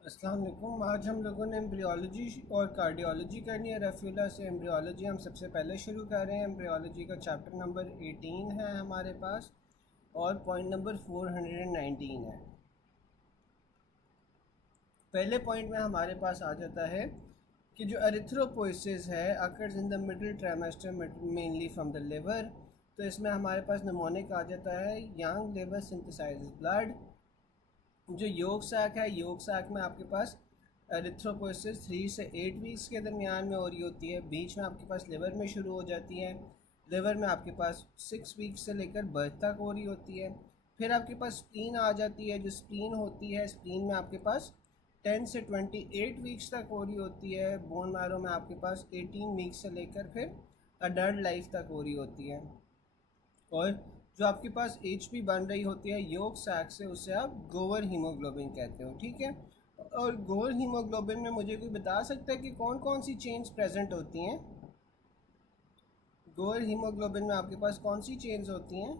अस्सलाम वालेकुम। आज हम लोगों ने एम्ब्रियोलॉजी और कार्डियोलॉजी करनी है। रेफ्यूला से एम्ब्रियोलॉजी हम सबसे पहले शुरू कर रहे हैं। एम्ब्रियोलॉजी का चैप्टर नंबर 18 है हमारे पास और पॉइंट नंबर 419 है। पहले पॉइंट में हमारे पास आ जाता है कि जो एरिथ्रोपोइसिस है occurs in the middle trimester mainly from the liver. तो इसमें हमारे पास निमोनिक आ जाता है, यंग लिवर सिंथेसाइजेस ब्लड। जो योग सैक है, योग सैक में आपके पास एरिथ्रोपोइसिस 3 से 8 वीक्स के दरमियान में हो रही होती है। बीच में आपके पास लिवर में शुरू हो जाती है। लिवर में आपके पास 6 वीक्स से लेकर बर्थ तक हो रही होती है। फिर आपके पास स्प्लीन आ जाती है। जो स्प्लीन होती है, स्प्लीन में आपके पास 10 से 28 वीक्स तक हो रही होती है। बोन मैरो में आपके पास 18 वीक्स से लेकर फिर अडल्ट लाइफ तक हो रही होती है। और जो आपके पास एचपी बन रही होती है योग सैक से, उससे आप गोवर हीमोग्लोबिन कहते हो, ठीक है। और गोवर हीमोग्लोबिन में मुझे कोई बता सकता है कि कौन कौन सी चेन्स प्रेजेंट होती हैं? गोवर हीमोग्लोबिन में आपके पास कौन सी चेन्स होती हैं?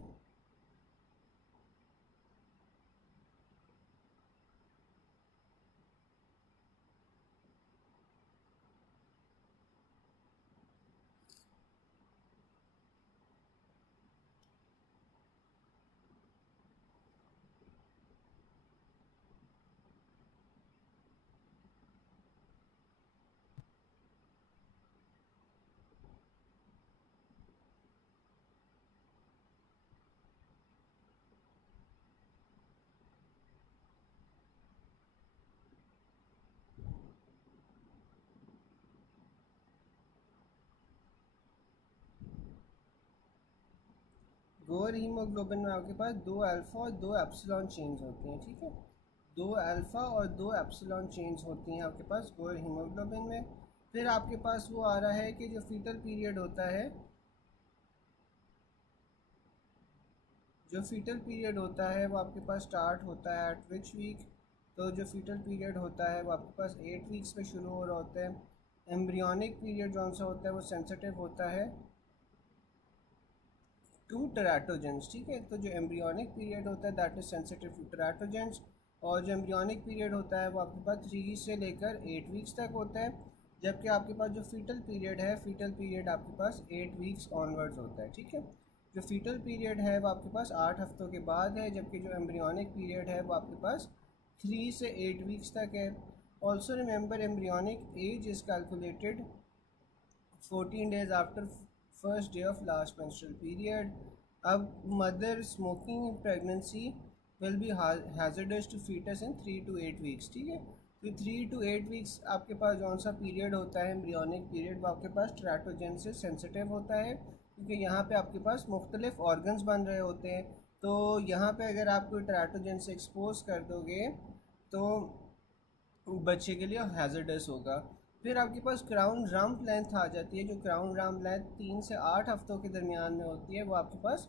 गोवर हीमोग्लोबिन में आपके पास दो अल्फ़ा और दो एप्सिलॉन चेन्स होती हैं, ठीक है। दो अल्फ़ा और दो एप्सिलॉन चेन्स होती हैं आपके पास गोवर हीमोग्लोबिन में। फिर आपके पास वो आ रहा है कि जो फीटल पीरियड होता है, जो फीटल पीरियड होता है वो आपके पास स्टार्ट होता है एट विच वीक? तो जो फीटल पीरियड होता है वो आपके पास 8 वीक्स में शुरू हो रहा होता है। एम्ब्रियोनिक पीरियड जो सा होता है वो सेंसिटिव होता है टू टेराटोजेंस, ठीक है। तो जो एम्ब्रियोनिक पीरियड होता है दैट इज सेंसिटिव टू टेराटोजेंस। और जो एम्ब्रियोनिक पीरियड होता है वो आपके पास 3 से लेकर 8 वीक्स तक होता है। जबकि आपके पास जो फीटल पीरियड है, फीटल पीरियड आपके पास 8 वीक्स ऑनवर्ड्स होता है, ठीक है। जो फीटल पीरियड है वो आपके पास 8 हफ्तों के बाद है, जबकि जो एम्ब्रियोनिक पीरियड है वो आपके पास 3 से 8 वीक्स तक है। Also remember embryonic age is calculated 14 days after first day of last menstrual period. अब mother smoking pregnancy will be hazardous to foetus in 3 to 8 weeks, ठीक है। तो 3 to 8 वीक्स आपके पास कौन सा पीरियड होता है एम्ब्रियोनिक पीरियड, वो आपके पास टेराटोजेन से सेंसिटिव होता है, क्योंकि यहाँ पे आपके पास मुख्तलिफ ऑर्गन्स बन रहे होते हैं। तो यहाँ पे अगर आप कोई टेराटोजेन से एक्सपोज कर दोगे तो बच्चे के लिए हैज़र्डस होगा। फिर आपके पास क्राउन रम्प लेंथ आ जाती है। जो क्राउन रम्प लेंथ 3 से 8 हफ्तों के दरमियान में होती है वो आपके पास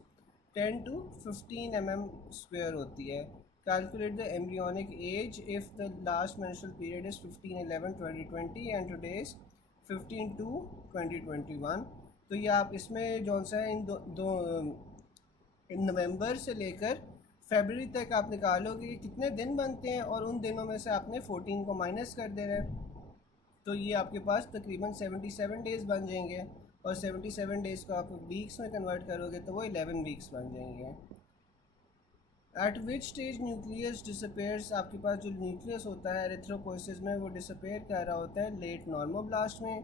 10 to 15 mm² होती है। Calculate the embryonic age if the last menstrual period is 15/11/2020 and today is 15/2/2021। तो ये आप इसमें जौन सा है इन नवंबर से लेकर फरवरी तक आप निकालोगे कि कितने दिन बनते हैं और उन दिनों में से आपने 14 को माइनस कर देना है। तो ये आपके पास तकरीबन 77 डेज़ बन जाएंगे और 77 डेज़ को आप वीक्स में कन्वर्ट करोगे तो वो 11 वीक्स बन जाएंगे। At which stage nucleus disappears? आपके पास जो न्यूक्लियस होता है एरिथ्रोपोइसिस में वो डिसअपेयर कर रहा होता है लेट नॉर्मोब्लास्ट में।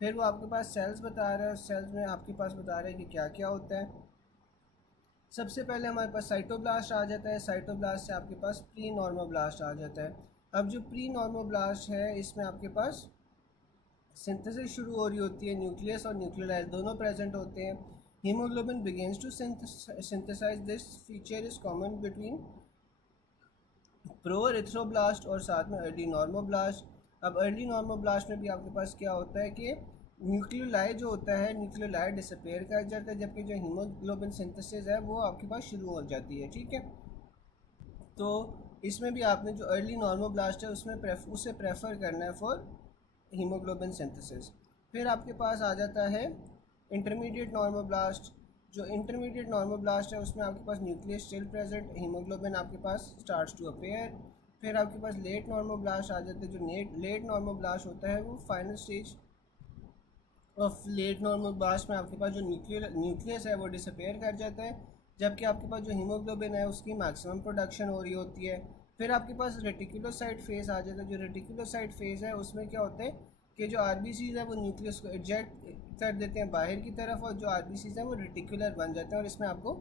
फिर वो आपके पास सेल्स बता रहा है, सेल्स में आपके पास बता रहा है कि क्या क्या होता है। सबसे पहले हमारे पास साइटोब्लास्ट आ जाता है। साइटोब्लास्ट से आपके पास प्री नॉर्मोब्लास्ट आ जाता है। अब जो प्री नॉर्मोब्लास्ट है इसमें आपके पास सिंथेसिस शुरू हो रही होती है, न्यूक्लियस और न्यूक्लियोलाइज दोनों प्रेजेंट होते हैं। Haemoglobin begins to synthesise. This feature is common between proerythroblast और साथ में अर्ली नॉर्मोब्लास्ट। अब अर्ली नॉर्मोब्लास्ट में भी आपके पास क्या होता है कि न्यूक्लियोलाइड जो होता है, न्यूक्लियोलाइड डिसअपेयर कर जाता है, जबकि जो हीमोग्लोबिन सिंथेसिस है वो आपके पास शुरू हो जाती है, ठीक है। तो इसमें भी आपने जो अर्ली नॉर्मोब्लास्ट है उसमें उसे प्रेफर करना है फॉर हीमोग्लोबिन सिंथेसिस। फिर आपके पास आ जाता है इंटरमीडिएट नॉर्मोब्लास्ट। जो इंटरमीडिएट नॉर्मोब्लास्ट है उसमें आपके पास न्यूक्लियस स्टिल प्रेजेंट, हीमोग्लोबिन आपके पास स्टार्ट्स टू अपेयर। फिर आपके पास लेट नॉर्मोब्लास्ट आ जाते हैं। जो लेट नॉर्मोब्लास्ट होता है वो final stage of late normoblast में आपके पास जो न्यूक्लियस है वो डिसअपेयर कर जाता है, जबकि आपके पास जो हीमोग्लोबिन है उसकी मैक्सिमम प्रोडक्शन हो रही होती है। फिर आपके पास रेटिकुलोसाइट फेज आ जाता है। जो रेटिकुलोसाइट फेज है उसमें क्या होता है कि जो आरबीसीज है वो न्यूक्लियस को एजेक्ट कर देते हैं बाहर की तरफ, और जो आरबीसीज है वो रेटिकुलर बन जाते हैं और इसमें आपको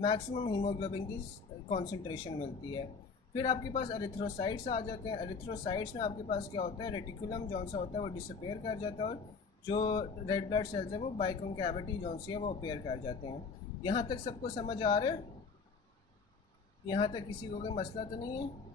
मैक्सिमम हीमोग्लोबिन की कॉन्सेंट्रेशन मिलती है। फिर आपके पास एरिथ्रोसाइट्स आ जाते हैं। एरिथ्रोसाइट्स में आपके पास क्या होता है, रेटिकुलम जौन सा होता है वो डिसअपेयर कर जाता है, और जो रेड ब्लड सेल्स है वो बाइकॉन्कैविटी जौन सी है वो अपेयर कर जाते हैं। यहाँ तक सबको समझ आ रहा है? यहाँ तक किसी को कोई मसला तो नहीं है?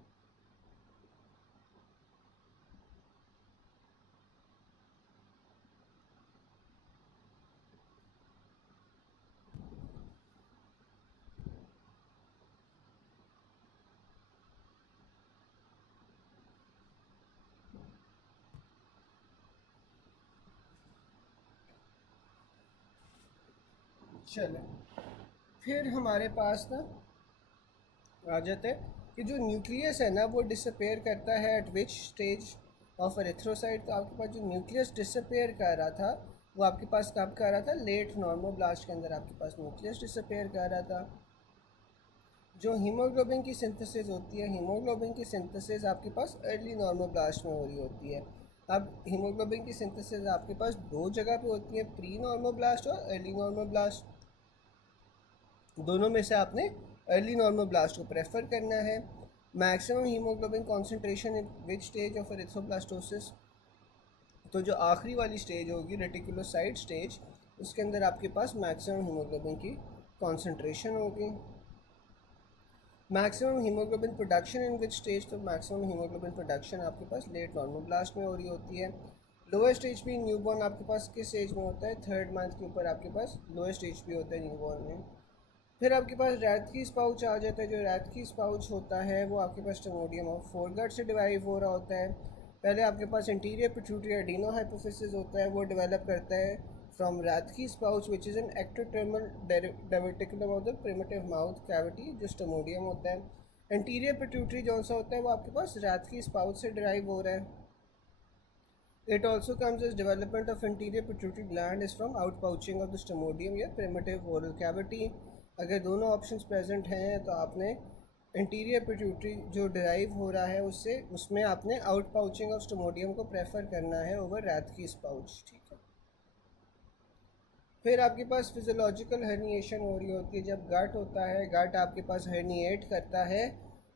चले, फिर हमारे पास ना आ जाते हैं कि जो न्यूक्लियस है ना वो डिसअपेयर करता है eight which stage of erythrocyte. तो आपके पास जो न्यूक्लियस डिसअपेयर कर रहा था वो आपके पास कब कर रहा था, लेट नॉर्मोब्लास्ट के अंदर आपके पास न्यूक्लियस डिसअपेयर कर रहा था। जो हीमोग्लोबिन की सिंथेसिस होती है, हीमोग्लोबिन की सिंथेसिस आपके पास अर्ली नॉर्मोब्लास्ट में हो रही होती है। अब हीमोग्लोबिन की सिंथेसिस आपके पास दो जगह पे होती है, प्री नॉर्मोब्लास्ट और अर्ली नॉर्मोब्लास्ट। दोनों में से आपने अर्ली नॉर्मोब्लास्ट को प्रेफर करना है। Maximum haemoglobin concentration in which stage of erythroblastosis, तो जो आखिरी वाली स्टेज होगी रेटिकुलोसाइट स्टेज, उसके अंदर आपके पास मैक्सिमम हीमोग्लोबिन की कॉन्सेंट्रेशन होगी। Maximum haemoglobin production in which stage, तो मैक्सिमम हीमोग्लोबिन प्रोडक्शन आपके पास लेट नॉर्मोब्लास्ट में हो रही होती है। लोअर स्टेज भी न्यूबॉर्न आपके पास किस स्टेज में होता है, 3rd मंथ के ऊपर आपके पास लोअर स्टेज भी होता है न्यूबॉर्न में। फिर आपके पास रैथकीस पाउच आ जाता है। जो रैथकीस पाउच होता है वो आपके पास स्टेमोडियम ऑफ फोरगट से डिवाइव हो रहा होता है। पहले आपके पास इंटीरियर पिट्यूटरी एडिनो हाइपोफिसिस होता है, वो डेवलप करता है from Rathke's pouch which is an ectodermal diverticulum of the primitive mouth cavity, जो स्टेमोडियम होता है। इंटीरियर पिट्यूटरी जो सा होता है वो आपके पास रैथकीस पाउच से डिराइव हो रहा है। It also comes as development of anterior pituitary gland is from outpouching of the stomodium या primitive oral cavity। अगर दोनों ऑप्शंस प्रेजेंट हैं तो आपने इंटीरियर पिट्यूटरी जो डिराइव हो रहा है उससे, उसमें आपने आउट पाउचिंग ऑफ स्टोमोडियम को प्रेफर करना है ओवर रैथकीस पाउच, ठीक है। फिर आपके पास फिजियोलॉजिकल हर्निएशन हो रही होती है। जब गट होता है, गट आपके पास हर्निएट करता है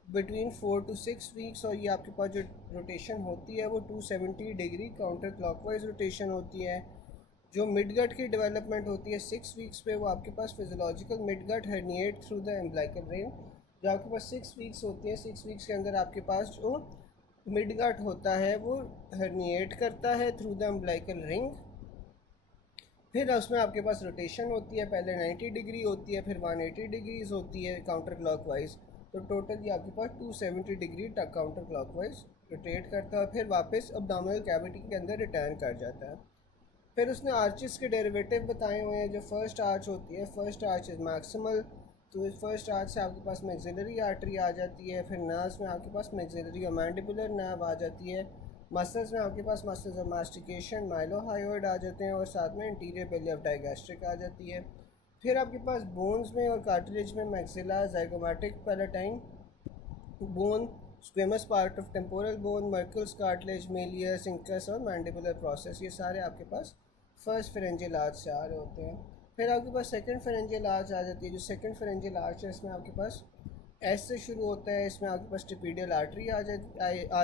बिटवीन 4 to 6 वीक्स, और ये आपके पास जो रोटेशन होती है वो 270 डिग्री काउंटर क्लॉकवाइज रोटेशन होती है। जो मिडगट की डेवलपमेंट होती है 6 वीक्स पे, वो आपके पास physiological midgut herniate through the umbilical ring. जो आपके पास 6 वीक्स होती है, 6 वीक्स के अंदर आपके पास जो मिडगट होता है वो हर्निएट करता है थ्रू द एम्ब्लाइकल रिंग। फिर उसमें आपके पास रोटेशन होती है, पहले 90 डिग्री होती है, फिर 180 डिग्रीज होती है काउंटर क्लॉकवाइज। तो टोटल ये आपके पास 270 डिग्री तक काउंटर क्लॉकवाइज रोटेट करता है, फिर वापस अब्डोमिनल कैविटी के अंदर रिटर्न कर जाता है। फिर उसने आर्चिस के डेरिवेटिव बताए हुए हैं। जो फर्स्ट आर्च होती है, फर्स्ट आर्च इज मैक्सिमल, तो इस फर्स्ट आर्च से आपके पास मैक्सिलरी आर्टरी आ जाती है। फिर नर्व्स में आपके पास मैक्सिलरी और मैंडिबुलर नर्व आ जाती है। मसल्स में आपके पास मसल्स ऑफ मास्टिकेशन, माइलोहायोइड आ जाते हैं, और साथ में इंटीरियर बेली ऑफ डाइगैस्ट्रिक आ जाती है। फिर आपके पास बोन्स में और कार्टिलेज में maxilla, zygomatic palatine bone, squamous part of temporal bone, Meckel's cartilage, malleus, incus और मैंडिबुलर प्रोसेस, ये सारे आपके पास फर्स्ट फेरेंजियल आर्च से आ रहे होते हैं। फिर आपके पास सेकंड फेरेंजियल आर्च आ जाती है। जो सेकंड फेरेंजियल आर्च है इसमें आपके पास एस से शुरू होता है। इसमें आपके पास टिपिडियल आर्टरी आ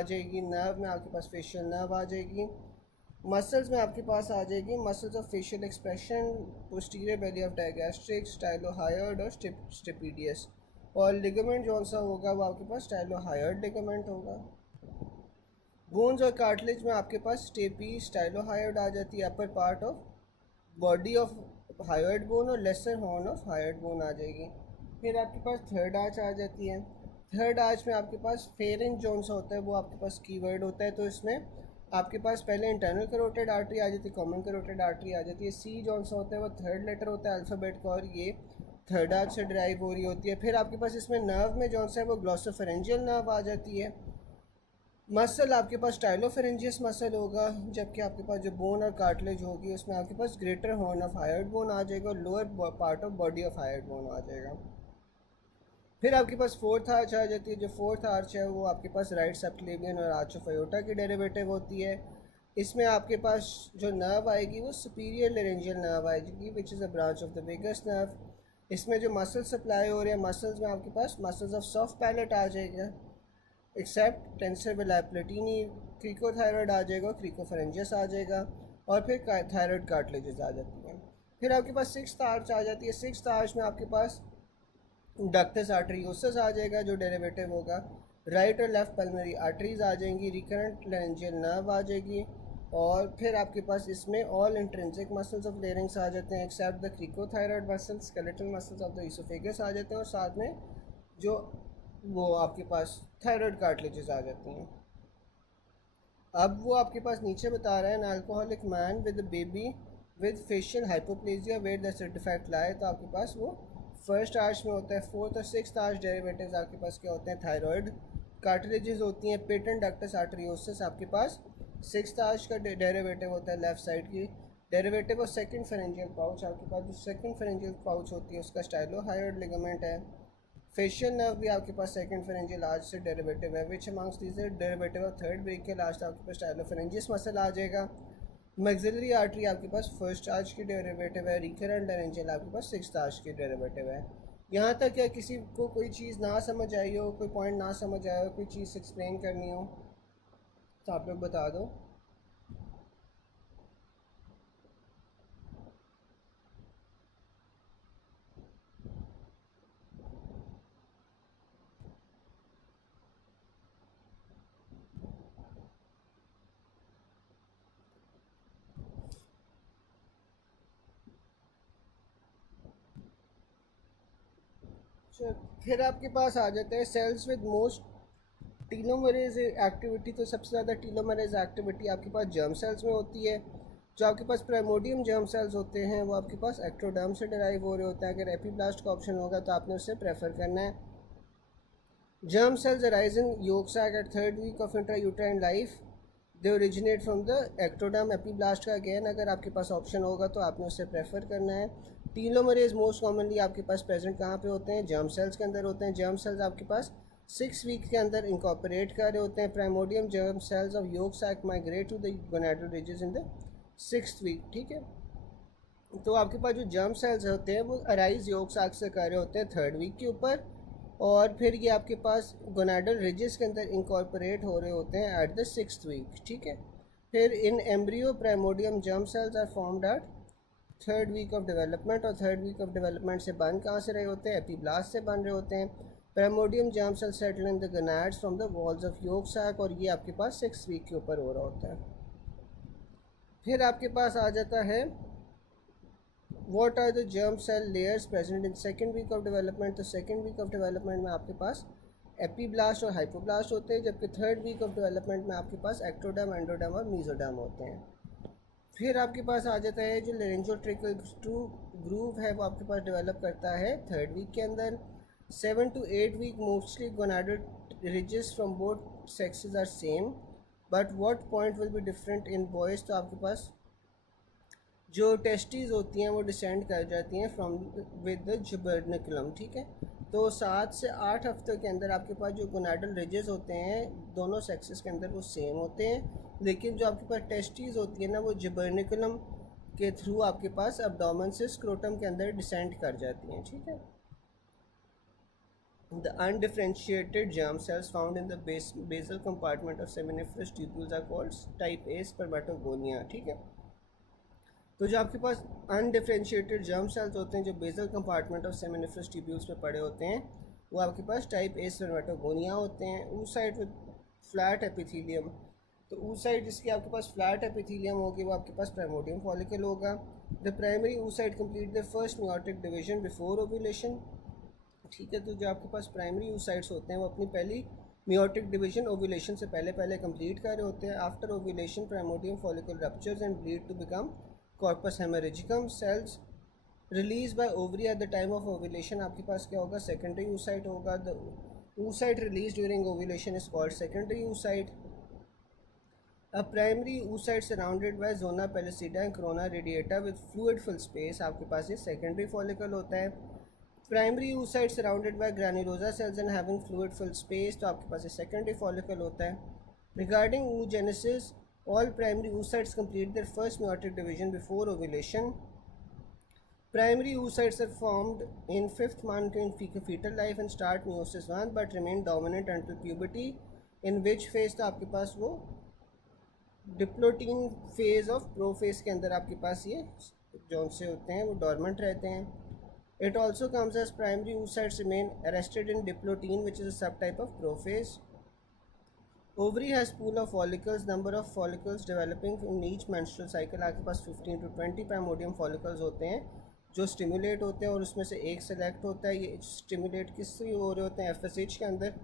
जाएगी। नर्व में आपके पास फेशियल नर्व आ जाएगी। मसल्स में आपके पास आ जाएगी muscles of facial expression, posterior belly of digastric, stylohyoid और स्टेपिडियस। और लिगामेंट जो सा होगा वो आपके पास स्टाइलोहायोइड लिगामेंट होगा। बोन्स और कार्टिलेज में आपके पास स्टेपी, स्टाइलोहायोइड आ जाती है। Upper part of body of hyoid bone और lesser horn of hyoid bone आ जाएगी। फिर आपके पास थर्ड आर्च आ जाती है। थर्ड आर्च में आपके पास फेरेंज जोन सा होता है वो आपके पास कीवर्ड होता है। तो इसमें आपके पास पहले इंटरनल करोटेड आर्टरी आ जाती है, कॉमन करोटेड आर्टरी आ जाती है। सी जोन सा होता है वो थर्ड लेटर होता है अल्फ़ाबेट का, और ये थर्ड आर्च से ड्राइव हो रही होती है। फिर आपके पास इसमें नर्व में जोन सा है वो ग्लॉसोफेरेंजियल नर्व आ जाती है। मसल आपके पास स्टाइलोफेरेंजियस मसल होगा, जबकि आपके पास जो बोन और कार्टिलेज होगी उसमें आपके पास greater horn of hyoid bone आ जाएगा और lower part of body of hyoid bone आ जाएगा। फिर आपके पास फोर्थ आर्च आ जाती है। जो फोर्थ आर्च है वो आपके पास राइट सबक्लेवियन और आर्च ऑफ अयोटा की डेरिवेटिव होती है। इसमें आपके पास जो नर्व आएगी वो सुपीरियर लेरेंजियल नर्व आएगी, विच is a branch of the biggest nerve. इसमें जो मसल सप्लाई हो रहे हैं मसल्स में आपके पास मसल्स ऑफ सॉफ्ट पैलेट आ जाएगा, एक्सेप्ट टेंसर वेलाप्लेटिनी, क्रिकोथायरॉयड आ जाएगा, क्रिकोफेरेंजियस आ जाएगा, और फिर थायरॉयड कार्टिलेजेस आ जाती हैं। फिर आपके पास सिक्स्थ आर्च आ जाती है। सिक्स्थ आर्च में आपके पास डक्टस आर्टरियोसस आ जाएगा जो डेरिवेटिव होगा, राइट और लेफ्ट पल्मोनरी आर्टरीज आ जाएंगी, रिकरेंट लेरेंजियल नर्व आ जाएगी, और फिर आपके पास इसमें all intrinsic muscles of larynx आ जाते हैं except the cricothyroid muscles, skeletal muscles of the oesophagus आ जाते हैं, और साथ में जो वो आपके पास थायरॉयड कार्टिलेजेस आ जाती हैं। अब वो आपके पास नीचे बता रहा है, an alcoholic man with baby with facial hypoplasia where the defect lie, तो आपके पास वो फर्स्ट आर्च में होता है। फोर्थ और सिक्स्थ आर्च डेरिवेटिव्स आपके पास क्या होते हैं, थायरॉयड कार्टिलेजेस होती हैं। पेटेंट डक्टस आर्टरियोसिस आपके पास सिक्स्थ आर्च का डेरिवेटिव होता है, लेफ्ट साइड की डेरिवेटिव। और सेकंड फेरेंजियल पाउच आपके पास जो सेकंड फेरेंजियल पाउच होती है उसका स्टाइलोहायोइड लिगामेंट है। फेशियल नर्व भी आपके पास सेकंड फेरेंजियल आर्च से डेरिवेटिव है, विच amongst these derivative of third brachial arch, आपके पास स्टाइलोफेरेंजियस मसल आ जाएगा। मैक्सिलरी आर्टरी आपके पास फर्स्ट आर्च की डेरिवेटिव है, रिकरेंट लेरेंजियल आपके पास सिक्स्थ आर्च की डेरिवेटिव है। यहाँ तक क्या किसी को कोई चीज़ ना समझ आई हो, कोई पॉइंट ना समझ आया हो, कोई चीज़ एक्सप्लेन करनी हो तो आप लोग बता दो। फिर आपके पास आ जाते हैं cells with most telomerase activity. तो सबसे ज़्यादा टीलोमरेज एक्टिविटी आपके पास जर्म सेल्स में होती है। जो आपके पास प्राइमोडियम जर्म सेल्स होते हैं वो आपके पास एक्टोडर्म से डिराइव हो रहे होते हैं। अगर एपीब्लास्ट का ऑप्शन होगा तो आपने उससे प्रेफर करना है। Germ cells arise in yolk sac at third week of intrauterine life. They originate from the ectoderm. Epiblast का अगेन अगर आपके पास ऑप्शन होगा तो आपने उससे प्रेफर करना है। टीलोमरेज मोस्ट कॉमनली आपके पास प्रेजेंट कहाँ पे होते हैं, जर्म सेल्स के अंदर होते हैं। जर्म सेल्स आपके पास 6 वीक के अंदर इंकॉर्पोरेट कर रहे होते हैं। Primordial germ cells of yolk sac migrate to the gonadal ridges in the 6th week, ठीक है। तो आपके पास जो जर्म सेल्स होते हैं वो अराइज yolk sac से कर रहे होते हैं 3rd वीक के ऊपर, और फिर ये आपके पास गोनाडल रिजेस के अंदर इंकॉर्पोरेट हो रहे होते हैं एट द 6th वीक, ठीक है। फिर in embryo primordial germ cells are formed at 3rd week of development, और 3rd वीक ऑफ डेवलपमेंट से बन कहाँ से रहे होते हैं, एपीब्लास्ट से बन रहे होते हैं। Primordial germ cell settle in the gonads from the walls of yolk sac, और ये आपके पास 6th वीक के ऊपर हो रहा होता है। फिर आपके पास आ जाता है What are the germ cell layers present in second week of development? तो second week of development में आपके पास एपीब्लास्ट और हाइपोब्लास्ट होते हैं, जबकि 3rd week of development में आपके पास एक्टोडर्म, एंडोडर्म और मीजोडर्म होते हैं। फिर आपके पास आ जाता है जो लेरेंजोट्रिकल ग्रूव है वो आपके पास डेवलप करता है 3rd वीक के अंदर। 7 to 8 week mostly gonadal ridges from both sexes are same, but what point will be different in boys, तो आपके पास जो टेस्टीज़ होती हैं वो डिसेंड कर जाती हैं फ्रॉम विद द जुबर्निकुलम, ठीक है। तो 7 से 8 हफ्तों के अंदर आपके पास जो गोनाडल रिजेस होते हैं दोनों सेक्सेस के अंदर वो सेम होते हैं, लेकिन जो आपके पास टेस्टीज़ होती है ना वो जुबर्निकुलम के थ्रू आपके पास एब्डोमेन से स्क्रोटम के अंदर डिसेंड कर जाती हैं, ठीक है। The undifferentiated germ cells found in the basal compartment of seminiferous tubules are called type A spermatogonia, ठीक है। तो जो आपके पास अनडिफ्रेंशिएटेड जर्म सेल्स होते हैं जो basal compartment of seminiferous tubules पे पड़े होते हैं वो आपके पास टाइप ए स्पर्मेटोगोनिया होते हैं। उस साइड विद फ्लैट एपिथीलियम, तो उस साइड जिसकी आपके पास फ्लैट एपिथीलियम होगी वो आपके पास प्राइमोडियम फॉलिकल होगा। द प्राइमरी ऊ side complete the first meiotic division before ovulation, ठीक है। तो जो आपके पास प्राइमरी ऊ साइड्स होते हैं वो अपनी पहली मियोटिक डिवीजन ओव्यूलेशन से पहले कंप्लीट कर रहे होते हैं। After ovulation primordium follicle ruptures and bleed to become corpus haemorrhagicum. Cells release by ovary at the time of ovulation आपके पास क्या होगा, सेकेंडरी oocyte होगा। The oocyte release during ovulation is called secondary oocyte। A primary oocyte surrounded by zona pellucida and corona radiata with fluid fill space, आपके पास ये secondary follicle होता है. Primary oocyte surrounded by granulosa cells and having fluid fill space, तो आपके पास ये secondary follicle होता है. Regarding oogenesis, all primary oocytes complete their first meiotic division before ovulation. Primary oocytes are formed in 5th month in fetal life and start meiosis 1 but remain dominant until puberty, in which phase तो आपके पास वो diplotene phase of prophase के अंदर आपके पास ये जौन से होते हैं वो डॉर्मेंट रहते हैं. It also comes as primary oocytes remain arrested in diplotene which is a sub type of prophase. Ovary has pool of follicles. Number of follicles developing in each menstrual cycle, आपके पास 15 to 20 primordium follicles होते हैं जो stimulate होते हैं और उसमें से एक सेलेक्ट होता है. ये स्टिमुलेट किससे हो रहे होते हैं? FSH के अंदर,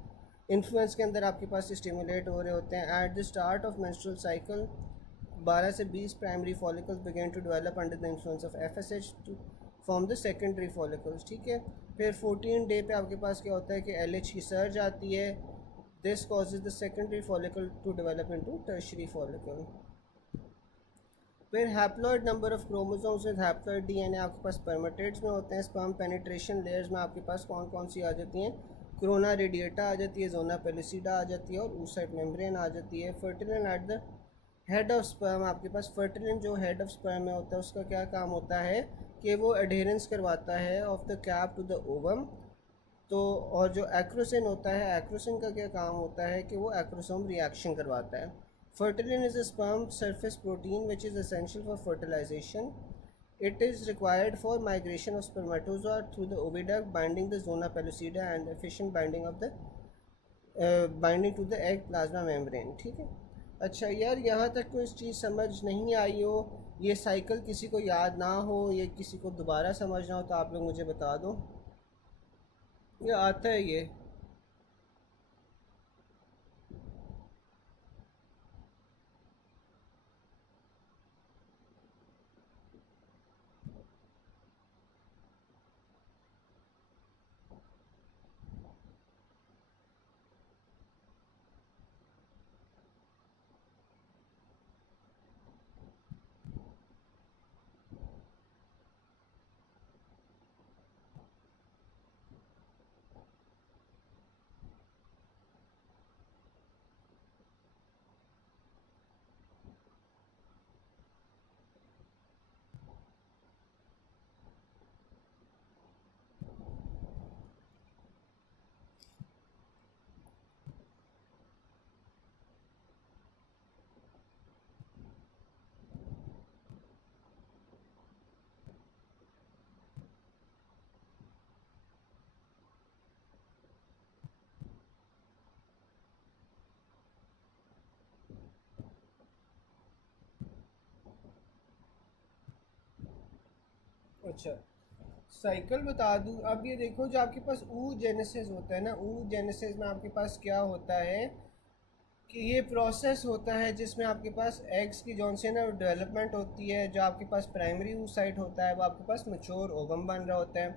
इन्फ्लुएंस के अंदर आपके पास स्टिमुलेट हो रहे होते हैं. At the start of menstrual cycle 12 से 20 primary follicles begin to develop under the influence of FSH to form the secondary follicles. ठीक है, फिर 14 डे पे आपके पास क्या होता है कि LH की सर्ज आती है. This causes the secondary follicle to develop into tertiary follicle. फिर haploid number of chromosomes with haploid DNA आपके पास स्पर्मेटेड्स में होते हैं. स्पर्म पेनिट्रेशन लेयर्स में आपके पास कौन कौन सी आ जाती हैं? कोरोना रेडिएटा आ जाती है, जोना पेलिसिडा आ जाती है और oocyte मेम्ब्रेन आ जाती है. Fertilin at the head of sperm, आपके पास फर्टिलिन जो हेड ऑफ स्पर्म में होता है उसका क्या काम होता है कि वो एडहेरेंस करवाता है of the cap to the ovum. तो और जो एक्रोसिन होता है, एक्रोसिन का क्या काम होता है कि वो एक्रोसोम रिएक्शन करवाता है. Fertilin is a sperm surface protein which is essential for fertilisation. It is required for migration of spermatozoa through the oviduct binding the zona pellucida and efficient binding of the binding to the egg plasma membrane. ठीक है. अच्छा यार, यहाँ तक कोई चीज़ समझ नहीं आई हो, ये साइकिल किसी को याद ना हो, ये किसी को दोबारा समझना हो तो आप लोग मुझे बता दो. ये आता है ये. अच्छा, साइकिल बता दूँ. अब ये देखो, जो आपके पास oogenesis होता है ना, oogenesis में आपके पास क्या होता है कि ये प्रोसेस होता है जिसमें आपके पास एग्स की जौन से ना डेवलपमेंट होती है. जो आपके पास प्राइमरी oocyte होता है वो आपके पास मैच्योर ओवम बन रहा होता है.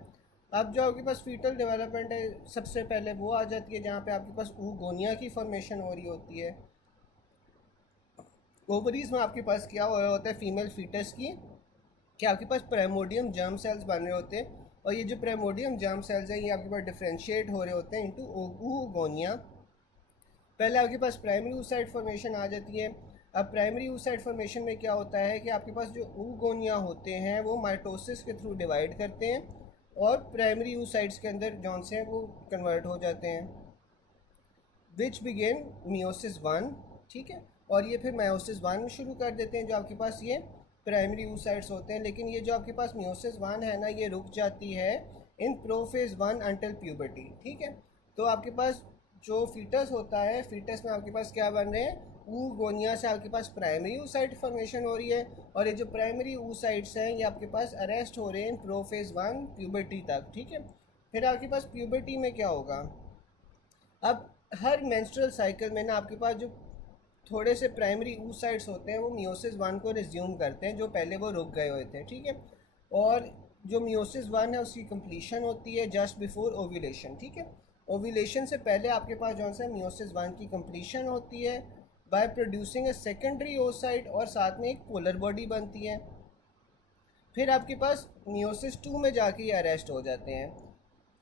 अब जो आपके पास फीटल डेवलपमेंट है, सबसे पहले वो आ जाती है जहाँ पे आपके पास oogonia की फॉर्मेशन हो रही होती है. ओवरीज में आपके पास क्या हो रहा होता है फीमेल फीटस की, कि आपके पास प्राइमोडियम जर्म सेल्स बन रहे होते हैं. और ये जो प्राइमोडियम जर्म सेल्स हैं ये आपके पास डिफ्रेंशिएट हो रहे होते हैं इनटू oogonia. पहले आपके पास प्राइमरी oocyte फॉर्मेशन आ जाती है. अब प्राइमरी oocyte फॉर्मेशन में क्या होता है कि आपके पास जो oogonia होते हैं वो माइटोसिस के थ्रू डिवाइड करते हैं और प्राइमरी oocytes के अंदर जौन से हैं वो कन्वर्ट हो जाते हैं, विच बिगेन मियोसिस 1. ठीक है, और ये फिर मायोसिस 1 में शुरू कर देते हैं जो आपके पास ये प्राइमरी oocytes होते हैं. लेकिन ये जो आपके पास मियोसिस 1 है ना, ये रुक जाती है इन प्रोफेज 1 अंटिल प्यूबर्टी. ठीक है, तो आपके पास जो फीटस होता है, फीटस में आपके पास क्या बन रहे हैं? oogonia से आपके पास प्राइमरी oocyte फॉर्मेशन हो रही है और ये जो प्राइमरी oocytes हैं ये आपके पास अरेस्ट हो रहे हैं इन प्रोफेज 1 प्यूबर्टी तक. ठीक है, फिर आपके पास प्यूबर्टी में क्या होगा? अब हर मेंस्ट्रुअल साइकिल में ना आपके पास जो थोड़े से प्राइमरी oocytes होते हैं वो मियोसिस 1 को रिज्यूम करते हैं जो पहले वो रुक गए हुए थे. ठीक है, और जो मियोसिस 1 है उसकी कंप्लीशन होती है जस्ट बिफोर ओव्यूलेशन. ठीक है, ओव्यूलेशन से पहले आपके पास जो है मियोसिस 1 की कंप्लीशन होती है by producing a secondary oocyte और साथ में एक पोलर बॉडी बनती है। फिर आपके पास मियोसिस 2 में जाके ये अरेस्ट हो जाते हैं।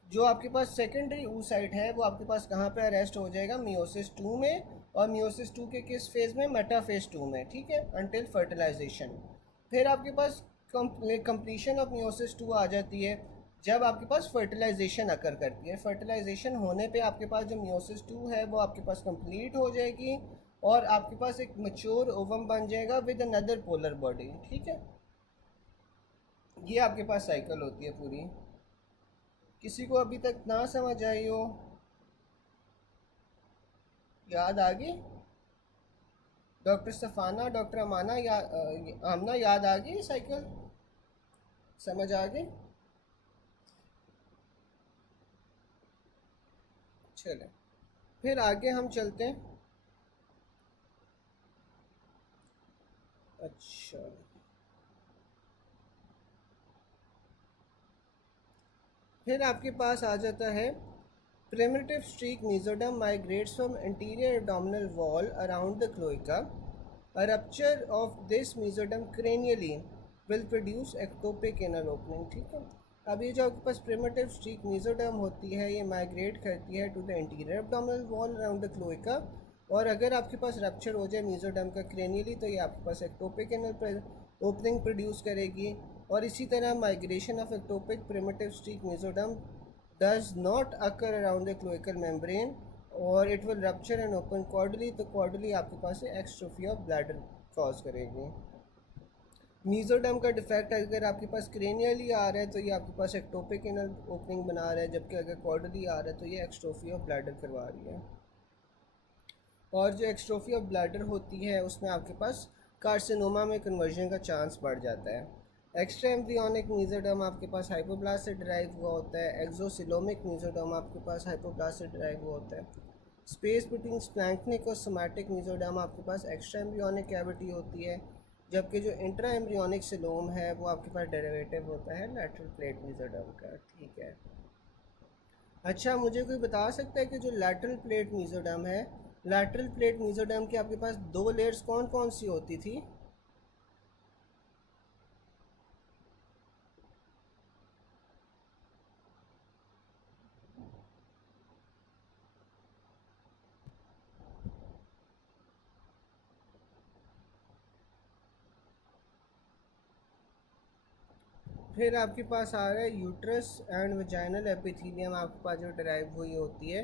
जो आपके पास सेकेंडरी oocyte है वो आपके पास कहाँ पे अरेस्ट हो जाएगा, मियोसिस 2 में, और मियोसिस 2 के किस फेज़ में, मेटाफेज 2 में, ठीक है, अंटिल फर्टिलाइजेशन। फिर आपके पास कंप्लीशन ऑफ मियोसिस 2 आ जाती है जब आपके पास फर्टिलाइजेशन अकर करती है। फर्टिलाइजेशन होने पे आपके पास जो मियोसिस 2 है वो आपके पास कंप्लीट हो जाएगी और आपके पास एक मैच्योर ओवम बन जाएगा विद अनदर पोलर बॉडी, ठीक है। ये आपके पास साइकिल होती है पूरी। किसी को अभी तक ना समझ आई हो, याद आ गई? डॉक्टर सफ़ाना, डॉक्टर अमाना, आमना, याद आ गई साइकिल, समझ आ गई? चले फिर आगे हम चलते हैं। अच्छा, फिर आपके पास आ जाता है primitive streak mesoderm migrates from anterior abdominal wall around the cloaca. A rupture of this mesoderm cranially will produce ectopic anal opening, ठीक है। अब ये जो आपके पास primitive streak mesoderm होती है ये माइग्रेट करती है to the anterior abdominal wall around the cloaca, और अगर आपके पास रप्चर हो जाए मीजोडर्म का क्रेनियली तो ये आपके पास एक्टोपिक एनल ओपनिंग प्रोड्यूस करेगी। और इसी तरह migration of ectopic primitive streak mesoderm does not occur around the cloacal membrane और it will rupture and open caudally, तो कॉर्डली आपके पास एक्स्ट्रोफी ऑफ ब्लैडर कॉज करेगी। मीजोडर्म का डिफेक्ट अगर आपके पास क्रेनियली आ रहा है तो ये आपके पास एक्टोपिक एनल ओपनिंग बना रहा है, जबकि अगर कॉर्डली आ रहा है तो ये एक्स्ट्रोफी ऑफ ब्लैडर करवा रही है। और जो एक्स्ट्रोफी ऑफ ब्लैडर होती है उसमें आपके पास कार्सिनोमा में कन्वर्जन का चांस बढ़ जाता है। एक्स्ट्रा एम्ब्रियोनिक मीजोडर्म आपके पास हाइपोब्लास्ट से डिराइव हुआ होता है। एक्सोसिलोमिक मीजोडर्म आपके पास हाइपोब्लास्ट से डिराइव हुआ होता है। स्पेस बिटवीन स्प्लैंक्निक और सोमैटिक मीजोडर्म आपके पास एक्स्ट्रा एम्ब्रियोनिक कैविटी होती है, जबकि जो इंट्रा एम्ब्रियोनिक सिलोम है वो आपके पास डेरिवेटिव होता है लैटरल प्लेट मीजोडर्म का, ठीक है। अच्छा, मुझे कोई बता सकता है कि जो लैटरल प्लेट मीजोडर्म है, लैटरल प्लेट मीजोडर्म के आपके पास दो लेयर्स कौन कौन सी होती थी? फिर आपके पास आ रहा है यूट्रस एंड वजाइनल एपिथेलियम, आपके पास जो डिराइव हुई होती है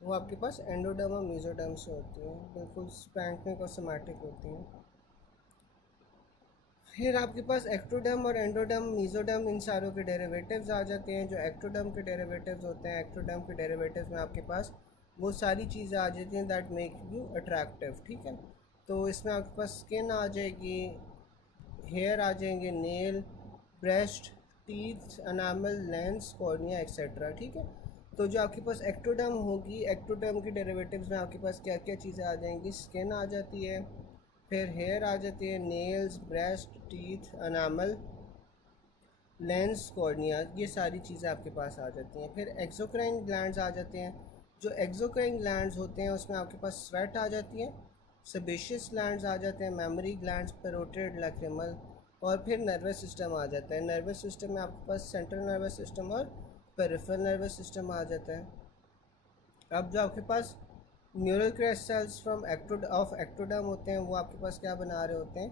वो आपके पास एंडोडर्म और मीजोडर्म से होती है, बिल्कुल स्पैंक्निक और सोमैटिक होती हैं। फिर आपके पास एक्टोडर्म और एंडोडर्म, मीजोडर्म, इन सारों के डेरिवेटिव्स आ जाते हैं। जो एक्टोडर्म के डेरिवेटिव्स होते हैं, एक्टोडर्म के डेरिवेटिव्स में आपके पास वो सारी चीज़ें आ जाती हैं दैट मेक यू अट्रैक्टिव, ठीक है। तो इसमें आपके पास स्किन आ जाएगी, हेयर आ जाएंगे, nail, breast, teeth, enamel, lens, cornea etcetera, ठीक है। तो जो आपके पास एक्टोडर्म होगी, एक्टोडर्म की डेरिवेटिव्स में आपके पास क्या क्या चीज़ें आ जाएंगी, स्किन आ जाती है, फिर हेयर आ जाती है, nails, breast, teeth, enamel, lens, cornea, ये सारी चीज़ें आपके पास आ जाती हैं। फिर एक्सोक्राइन ग्लैंड्स आ जाते हैं। जो एक्सोक्राइन ग्लैंड्स होते हैं उसमें आपके पास स्वेट आ जाती है, सेबेशियस ग्लैंड्स आ जाते हैं, मेमोरी ग्लैंड्स, पेरोटिड, लैक्रिमल, और फिर नर्वस सिस्टम आ जाता है। नर्वस सिस्टम में आपके पास सेंट्रल नर्वस सिस्टम और पेरिफेरल नर्वस सिस्टम आ जाता है। अब जो आपके पास neural crest cells from ectoderm होते हैं वो आपके पास क्या बना रहे होते हैं,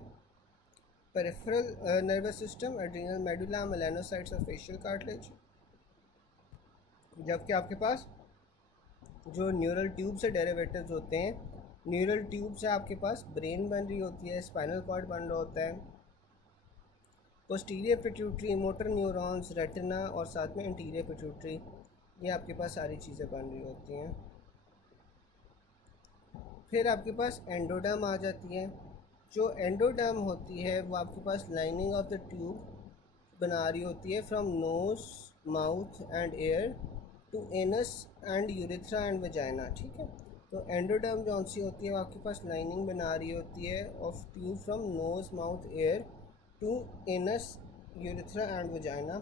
peripheral nervous system, adrenal medulla, melanocytes और फेशियल कार्टिलेज। जबकि आपके पास जो न्यूरल ट्यूब से डेरिवेटिव्स होते हैं, न्यूरल ट्यूब से आपके पास ब्रेन बन रही होती है, स्पाइनल कॉर्ड बन रहा होता है, posterior pituitary, motor neurons, retina और साथ में इंटीरियर पिट्यूटरी, ये आपके पास सारी चीज़ें बन रही होती हैं। फिर आपके पास एंडोडर्म आ जाती है। जो एंडोडर्म होती है वो आपके पास लाइनिंग ऑफ द ट्यूब बना रही होती है from nose, mouth and air to anus and urethra and vagina, ठीक है। तो एंडोडर्म जो सी होती है वो आपके पास लाइनिंग बना रही होती है of tube from nose, mouth, air to anus, urethra and vagina.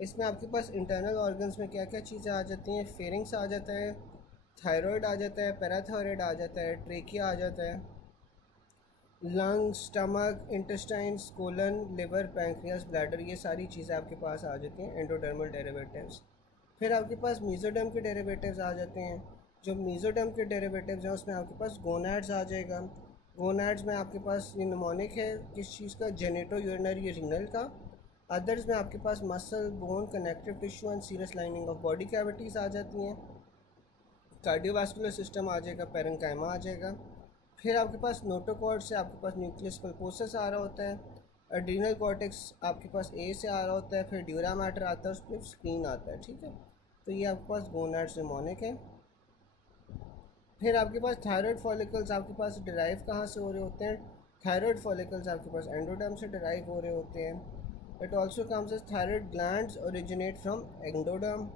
इसमें आपके पास इंटरनल ऑर्गन्स में क्या क्या चीज़ें आ जाती हैं, फेरिंग्स आ जाता है, थायराइड आ जाता है, पैराथायराइड आ जाता है, ट्रेकिया आ जाता है, lung, stomach, intestines, colon, liver, pancreas, bladder, ये सारी चीज़ें आपके पास आ जाती हैं एंडोडर्मल डेरिवेटिव्स। फिर आपके पास मीजोडर्म के डेरिवेटिव्स आ जाते हैं। जो मीजोडर्म के डेरिवेटिव्स हैं उसमें आपके पास गोनाड्स आ जाएगा। गोनाड्स में आपके पास ये निमोनिक है किस चीज़ का, जेनेटो यूरिनरी रीनल का। अदर्स में आपके पास muscle, bone, connective tissue and serous lining of body cavities आ जाती हैं। कार्डियोवास्कुलर सिस्टम आ जाएगा, पेरेन्काइमा आ जाएगा। फिर आपके पास नोटोकॉर्ड से आपके पास न्यूक्लियस पल्पोसस आ रहा होता है। एड्रीनल कॉर्टेक्स आपके पास ए से आ रहा होता है। फिर ड्यूरा मैटर आता है, उसके स्क्रीन आता है, ठीक है। तो ये आपके पास गोनाड्स निमोनिक है। फिर आपके पास थायराइड फॉलिकल्स आपके पास डिराइव कहाँ से हो रहे होते हैं, थायराइड फॉलिकल्स आपके पास एंडोडर्म से डिराइव हो रहे होते हैं। It also comes as thyroid glands originate from endoderm.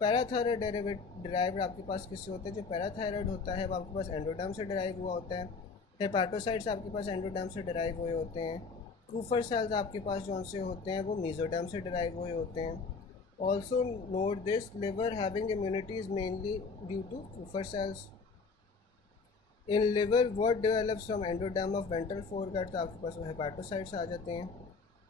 Parathyroid derived आपके पास किससे होता है, जो पैराथायराइड होता है वो आपके पास एंडोडर्म से डिराइव हुआ होता है। हेपाटोसाइट्स आपके पास एंडोडर्म से डिराइव हुए होते हैं। कूफर सेल्स आपके पास जो से होते हैं वो मीजोडर्म से डिराइव हुए होते हैं। Also note this, liver having immunity is mainly due to Kupffer cells. In liver word develops from endoderm of ventral foregut, तो आपके पास वो हेपाटोसाइट्स आ जाते हैं।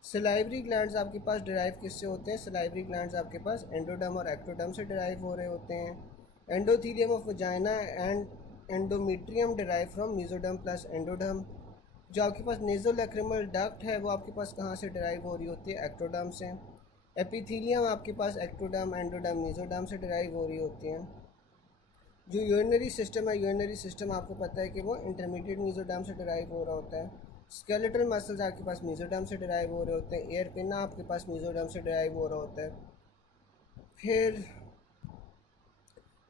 सिलाइवरी ग्लैंड्स आपके पास डिराइव किससे होते हैं, सिलाइवरी ग्लैंड्स आपके पास एंडोडर्म और एक्टोडर्म से डिराइव हो रहे होते हैं। Endothelium of vagina and endometrium derive from mesoderm plus endoderm. जो आपके पास नेजोलैक्रिमल डक्ट है वो आपके पास कहाँ से डिराइव हो रही होती है, एक्टोडर्म से। एपिथीलियम आपके पास एक्टोडर्म, एंडोडर्म, मीजोडर्म से डिराइव हो रही होती हैं। जो यूरिनरी सिस्टम है, यूरिनरी सिस्टम आपको पता है कि वो इंटरमीडिएट मीजोडर्म से डिराइव हो रहा होता है। स्केलेटल मसल्स आपके पास मीजोडर्म से डिराइव हो रहे होते हैं। एयर पिन आपके पास मीजोडर्म से डिराइव हो रहा होता है। फिर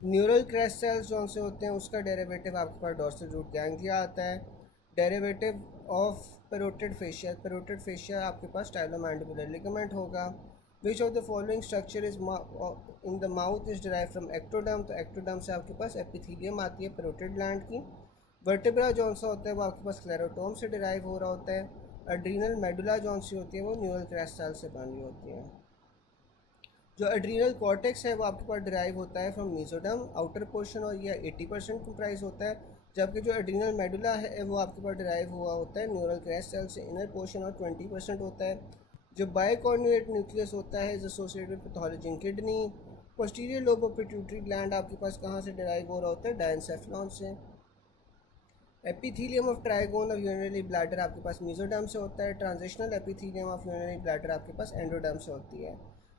न्यूरल क्रैश सेल्स जो से होते हैं उसका डेरिवेटिव आपके पास डोर्सल रूट गैंग्लिया आता है। Derivative of parotid fascia, parotid fascia आपके पास टाइलोमैंडिबुलर लिगामेंट होगा। विच of the following structure is in the mouth is derive from ectoderm, तो एक्टोडर्म से आपके पास एपिथीलियम आती है पेरोटिड ग्लैंड की। वर्टिब्रा जौन सा होता है वो आपके पास स्क्लेरोटोम से डिराइव हो रहा होता है। एड्रीनल मेडुला जौन सी होती है वो न्यूरल क्रैश सेल से बनी होती है। जो एड्रीनल कॉर्टेक्स है वो आपके पास डिराइव होता है फ्रॉम मीजोडर्म आउटर पोर्शन, और यह 80% कंप्राइज होता है। जबकि जो एड्रीनल मेडुला है वो आपके पास डिराइव हुआ होता है न्यूरल क्रैश सेल से, इनर पोर्शन, और 20% होता है। जो बायोकॉर्नुएट न्यूक्लियस होता है is associated with pathology in kidney. Posterior lobe of pituitary gland आपके पास कहाँ से डिराइव हो रहा होता है, डायंसेफ्लॉन से। Epithelium of trigon of urinary bladder आपके पास मीजोडर्म से होता है। Transitional epithelium of urinary bladder आपके पास एंडोडर्म से होती है।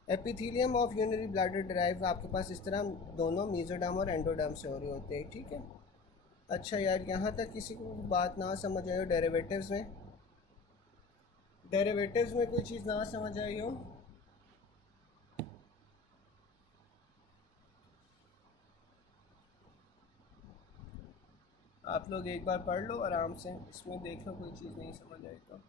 Epithelium of urinary bladder derive आपके पास इस तरह दोनों मीजोडर्म और एंडोडर्म से हो रहे होते हैं, ठीक है। अच्छा यार, यहाँ तक किसी को बात ना समझ आई हो डेरिवेटिव्स में, डेरिवेटिव्स में कोई चीज़ ना समझ आई हो? आप लोग एक बार पढ़ लो आराम से, इसमें देख लो कोई चीज़ नहीं समझ आई तो।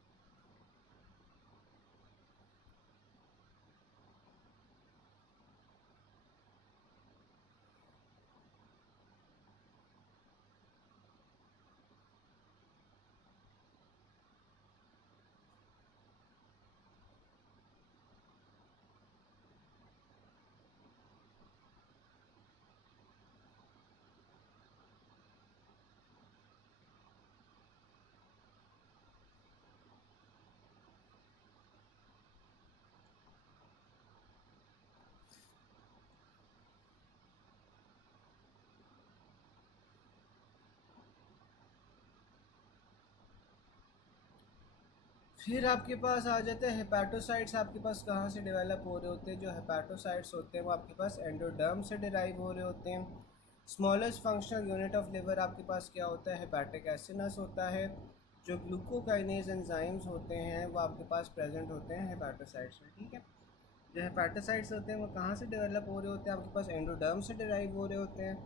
फिर आपके पास आ जाते हैं हेपाटोसाइट्स, आपके पास कहाँ से डेवलप हो रहे होते हैं, जो हेपाटोसाइट्स होते हैं वो आपके पास एंडोडर्म से डिराइव हो रहे होते हैं। Smallest functional unit of liver आपके पास क्या होता है, हेपाटिक एसिनस होता है। जो ग्लूकोकाइनेज एंजाइम्स होते हैं वो आपके पास प्रेजेंट होते हैं हेपाटोसाइट्स में, ठीक है। जो हेपाटोसाइट्स होते हैं वो कहाँ से डेवलप हो रहे होते हैं, आपके पास एंडोडर्म से डिराइव हो रहे होते हैं।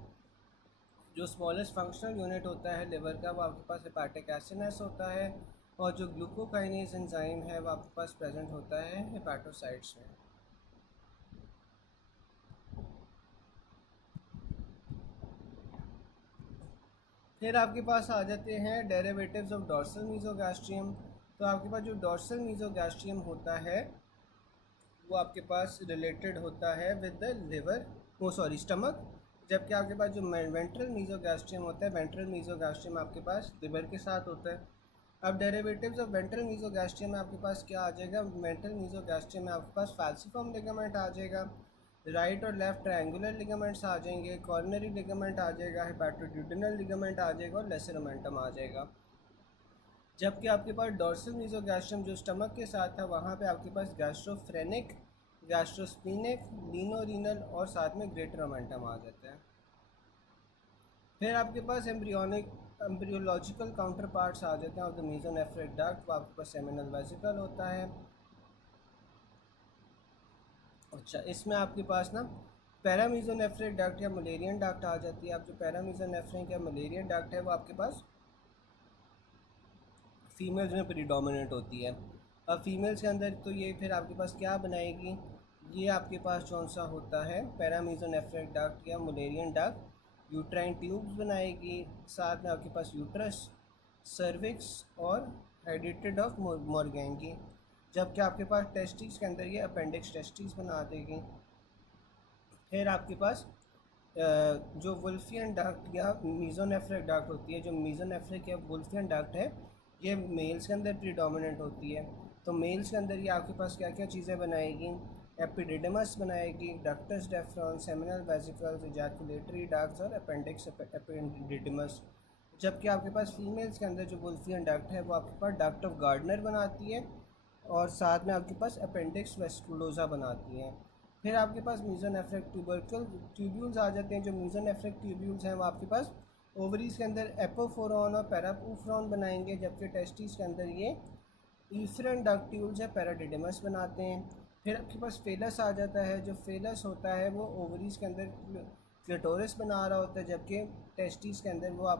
जो स्मॉलेस्ट फंक्शनल यूनिट होता है लिवर का वो आपके पास हेपाटिक एसिनस होता है। और जो ग्लूकोकाइनेज एंजाइम है वो आपके पास प्रेजेंट होता है हेपाटोसाइट्स में। फिर आपके पास आ जाते हैं डेरिवेटिव्स ऑफ डॉर्सल मीजोगैस्ट्रियम। तो आपके पास जो डॉर्सल मीजोगैस्ट्रियम होता है वो आपके पास रिलेटेड होता है विद द लिवर, वो सॉरी स्टमक। जबकि आपके पास जो वेंट्रल मीजोगैस्ट्रियम होता है, वेंट्रल मीजोगैस्ट्रियम आपके पास लिवर के साथ होता है। अब डेरिवेटिव्स ऑफ वेंट्रल मीजोगैस्ट्रियम में आपके पास क्या आ जाएगा, वेंट्रल मीजोगैस्ट्रियम में आपके पास फैल्सिफॉर्म लिगामेंट आ जाएगा, राइट और लेफ्ट ट्रायंगुलर लिगामेंट्स आ जाएंगे, कॉर्नरी लिगामेंट आ जाएगा, हेपाटोड्यूडेनल लिगामेंट आ जाएगा और लेसर ओमेंटम आ जाएगा। जबकि आपके पास डोर्सल मीजोगैस्ट्रियम जो स्टमक के साथ था वहाँ पे आपके पास गैस्ट्रोफ्रेनिक, गैस्ट्रोस्पिनिक, लीनोरीनल और साथ में ग्रेटर ओमेंटम आ जाता है। फिर आपके पास एम्ब्रियोलॉजिकल काउंटर पार्ट्स आ जाते हैं ऑफ द मीजोनेफ्रिक डक्ट, वो आपके पास सेमिनल वेसिकल होता है। अच्छा, इसमें आपके पास ना पैरामीजोनेफ्रिक डक्ट या मलेरियन डक्ट आ जाती है। आप जो पैरामीजोनेफ्रिक या मलेरियन डक्ट है वो आपके पास फीमेल्स में प्रीडोमिनेंट होती है। अब फीमेल्स के अंदर तो ये फिर आपके पास क्या बनाएगी, ये आपके पास कौन सा होता है पैरामीजोनेफ्रिक डक्ट या मलेरियन डक्ट, यूट्राइन ट्यूब्स बनाएगी, साथ में आपके पास यूट्रस, सर्विक्स और हाइड्रेटेड ऑफ मॉर्गेंगी। जबकि आपके पास टेस्टिस के अंदर ये अपेंडिक्स टेस्टिस बना देगी। फिर आपके पास जो वुल्फियन डक्ट या मीजोनेफ्रिक डक्ट होती है, जो मीजोनेफ्रिक या वुल्फियन डक्ट है ये मेल्स के अंदर प्रीडोमिनेंट होती है। तो मेल्स के अंदर ये आपके पास क्या क्या चीज़ें बनाएगी, एपिडिडमस बनाएगी, ductus deferens, seminal vesicles, ejaculatory ducts और अपेंडिक्स एपिडिडमस। जबकि आपके पास फीमेल्स के अंदर जो वुल्फियन डक्ट है वो आपके पास डक्ट ऑफ गार्डनर बनाती है और साथ में आपके पास अपेंडिक्स वेस्कुलोसा बनाती है। फिर आपके पास मीजोनेफ्रिक ट्यूबरकल ट्यूब्यूल्स आ जाते हैं। जो मीजोनेफ्रिक ट्यूब्यूल्स हैं वो आपके पास ओवरीज के अंदर एपोफोरॉन और पैरापूफ्रॉन बनाएंगे, जबकि टेस्टिस के अंदर ये ईफरन डक्ट्यूल्स है पैराडिडमस बनाते हैं। फिर आपके पास फेलस आ जाता है। जो फेलस होता है वो ओवरीज के अंदर क्लिटोरिस बना रहा होता है, जबकि टेस्टिस के अंदर वो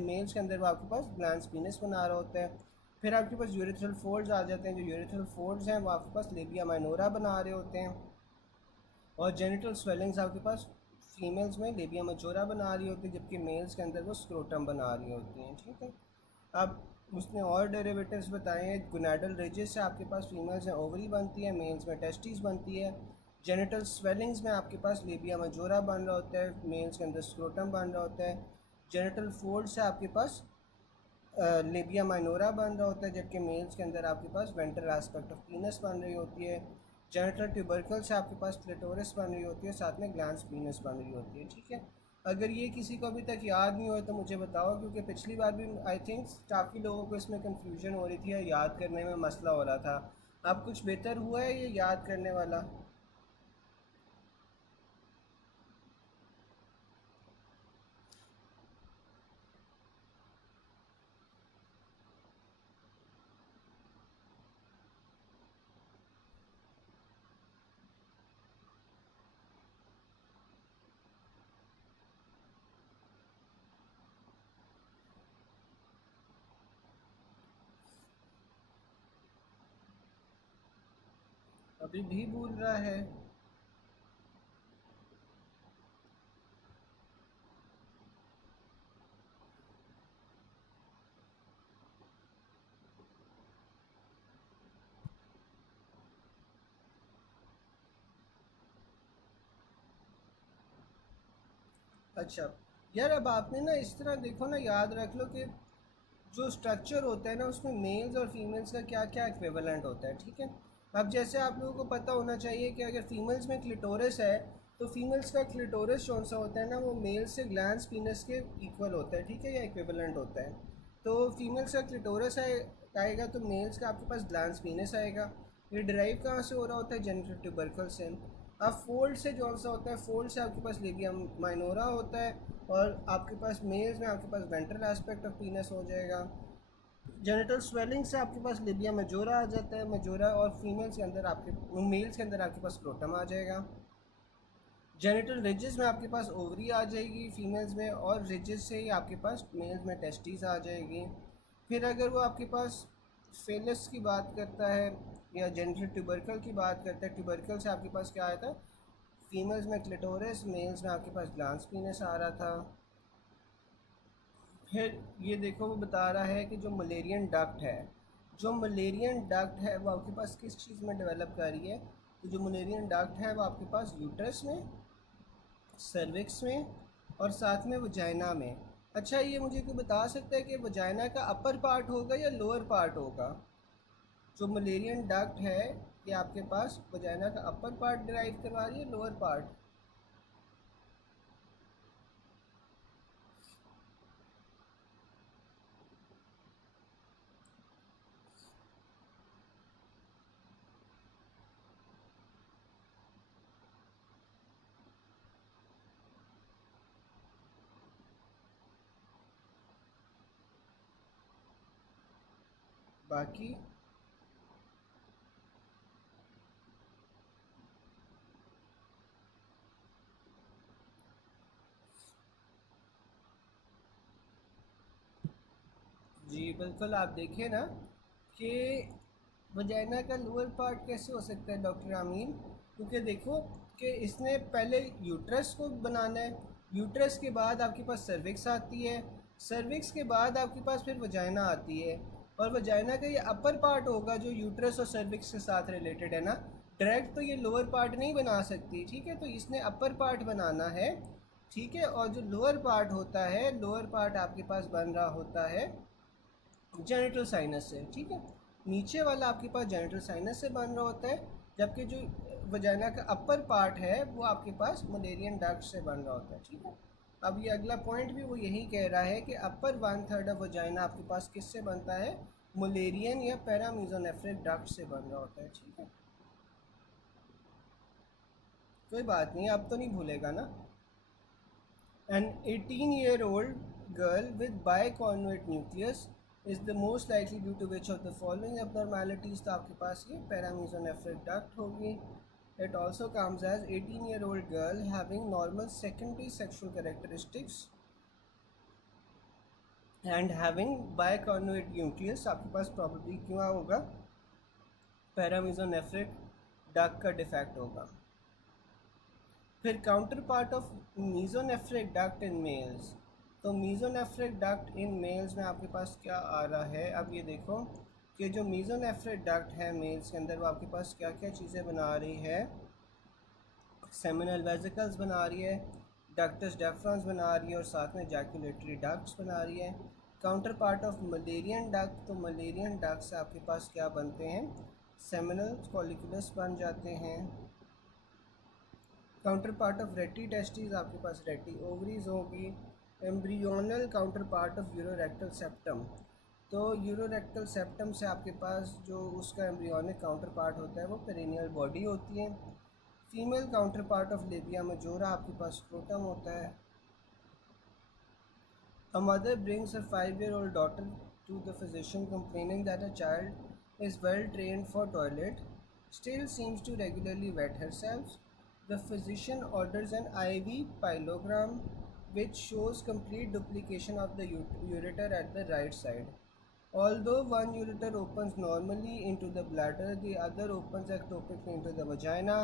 मेल्स के अंदर वो आपके पास ग्लैंस पीनस बना रहा होता है। फिर आपके पास यूरेथ्रल फोल्ड्स आ जाते हैं। जो यूरेथ्रल फोल्ड्स हैं वो आपके पास लेबिया माइनोरा बना रहे होते हैं। और जेनिटल स्वेलिंग्स आपके पास फीमेल्स में लेबिया मजोरा बना रही होती है, जबकि मेल्स के अंदर वो स्क्रोटम बना रही होती हैं। ठीक है, अब उसने और डेरिवेटिव्स बताए हैं। गुनाडल रिजेस से आपके पास फीमेल्स में ओवरी बनती है, मेल्स में टेस्टिस बनती है। जेनिटल स्वेलिंग्स में आपके पास लेबिया मजोरा बन रहा होता है, मेल्स के अंदर स्क्रोटम बन रहा होता है। जेनिटल फोल्ड से आपके पास लेबिया माइनोरा बन रहा होता है, जबकि मेल्स के अंदर आपके पास वेंट्रल एस्पेक्ट ऑफ पीनस बन रही होती है। जेनिटल ट्यूबरकल से आपके पास क्लिटोरिस बन रही होती है, साथ में ग्लैंस पीनस बन रही होती है। ठीक है, अगर ये किसी को अभी तक याद नहीं हो तो मुझे बताओ, क्योंकि पिछली बार भी आई थिंक काफ़ी लोगों को इसमें कन्फ्यूजन हो रही थी या याद करने में मसला हो रहा था। अब कुछ बेहतर हुआ है ये याद करने वाला? अभी भी भूल रहा है? अच्छा यार, अब आपने ना इस तरह देखो ना, याद रख लो कि जो स्ट्रक्चर होता है ना उसमें मेल्स और फीमेल्स का क्या क्या इक्विवेलेंट होता है। ठीक है, अब जैसे आप लोगों को पता होना चाहिए कि अगर फीमेल्स में क्लिटोरिस है तो फीमेल्स का क्लिटोरिस कौन सा होता है ना, वो मेल्स से ग्लैंस पीनस के इक्वल होता है। ठीक है, या इक्विवेलेंट होता है। तो फीमेल्स का क्लिटोरिस आएगा तो मेल्स का आपके पास ग्लैंस पीनस आएगा। ये डिराइव कहाँ से हो रहा होता है? जेनिटल ट्यूबरकल से। अब फोल्ड से कौन सा होता है? फोल्ड से आपके पास लेबिया माइनोरा होता है और आपके पास मेल्स में आपके पास वेंट्रल एस्पेक्ट ऑफ पीनस हो जाएगा। जेनिटल स्वेलिंग से आपके पास लेबिया मजोरा आ जाता है, मजोरा, और फीमेल्स के अंदर आपके मेल्स के अंदर आपके पास स्क्रोटम आ जाएगा। जेनिटल रिजेस में आपके पास ओवरी आ जाएगी फीमेल्स में, और रिजेस से ही आपके पास मेल्स में टेस्टिस आ जाएगी। फिर अगर वो आपके पास फेलस की बात करता है या जेनिटल ट्यूबरकल की बात करता है, ट्यूबरकल से आपके पास क्या आया था? फीमेल्स में क्लिटोरिस, मेल्स में आपके पास ग्लैंस पीनस आ रहा था। फिर ये देखो, वो बता रहा है कि जो मलेरियन डक्ट है, जो मलेरियन डक्ट है वो आपके पास किस चीज़ में डेवलप कर रही है? तो जो मलेरियन डक्ट है वो आपके पास यूट्रस में, सर्विक्स में और साथ में वजाइना में अच्छा, ये मुझे कोई बता सकता है कि वजाइना का अपर पार्ट होगा या लोअर पार्ट होगा? जो मलेरियन डक्ट है, ये आपके पास वजाइना का अपर पार्ट डिराइव करवा रही है, लोअर पार्ट? बाकी जी बिल्कुल, आप देखिए ना कि वजाइना का लोअर पार्ट कैसे हो सकता है डॉक्टर आमीन? क्योंकि देखो कि इसने पहले यूट्रस को बनाना है, यूट्रस के बाद आपके पास सर्विक्स आती है, सर्विक्स के बाद आपके पास फिर वजाइना आती है, और वजाइना का ये अपर पार्ट होगा जो यूट्रस और सर्विक्स के साथ रिलेटेड है ना। डायरेक्ट तो ये लोअर पार्ट नहीं बना सकती, ठीक है? तो इसने अपर पार्ट बनाना है, ठीक है? और जो लोअर पार्ट होता है, लोअर पार्ट आपके पास बन रहा होता है जेनिटल साइनस से, ठीक है? नीचे वाला आपके पास जेनिटल साइनस से बन रहा होता है, जबकि जो वजाइना का अपर पार्ट है वो आपके पास मलेरियन डक्ट से बन रहा होता है, ठीक है? अब ये अगला पॉइंट भी वो यही कह रहा है कि अपर 1/3 ऑफ वजाइना आपके पास किससे बनता है? मलेरियन या पैरामीजोनेफ्रिक डक्ट से बन रहा होता है, ठीक है? कोई बात नहीं, अब तो नहीं भूलेगा ना। An 18-year-old girl with biconjugate nucleus is the most likely due to which of the following abnormalities? तो आपके पास ये पैरामीजोनेफ्रिक डक्ट होगी. It also comes as 18-year-old girl having normal secondary sexual characteristics and having biconjugate nucleus. आपके पास probably क्या होगा? पैरामीजोनेफ्रिक duct का defect होगा. फिर counter part of mesonephric duct in males. तो मीजोनेफ्रिक डक्ट इन मेल्स में आपके पास क्या आ रहा है? अब ये देखो कि जो मीजोनेफ्रिक डक्ट है मेल्स के अंदर, वो आपके पास क्या क्या चीज़ें बना रही है? सेमिनल वेसिकल्स बना रही है, डक्टस डेफरंस बना रही है, और साथ में जैकुलेटरी डक्ट्स बना रही है. Counter part of Mullerian duct, तो मलेरियन डक्ट से आपके पास क्या बनते हैं? सेमिनल कॉलिकुलस बन जाते हैं. Counterpart of rete testis, आपके पास रेटी ओवरीज होगी. Embryonal counterpart of urorectal septum, तो यूरोरेक्टल सेप्टम से आपके पास जो उसका एम्ब्रियोनिक काउंटर पार्ट होता है वो पेरिनियल बॉडी होती है. Female counter part of labia majora आपके पास स्क्रोटम होता है. A mother brings her 5-year-old daughter to the physician complaining that her child is well trained for toilet, still seems to regularly wet herself. The physician orders an IV pyelogram which shows complete duplication of the ureter at the right side. Although one ureter opens normally into the bladder, the other opens ectopically into the vagina.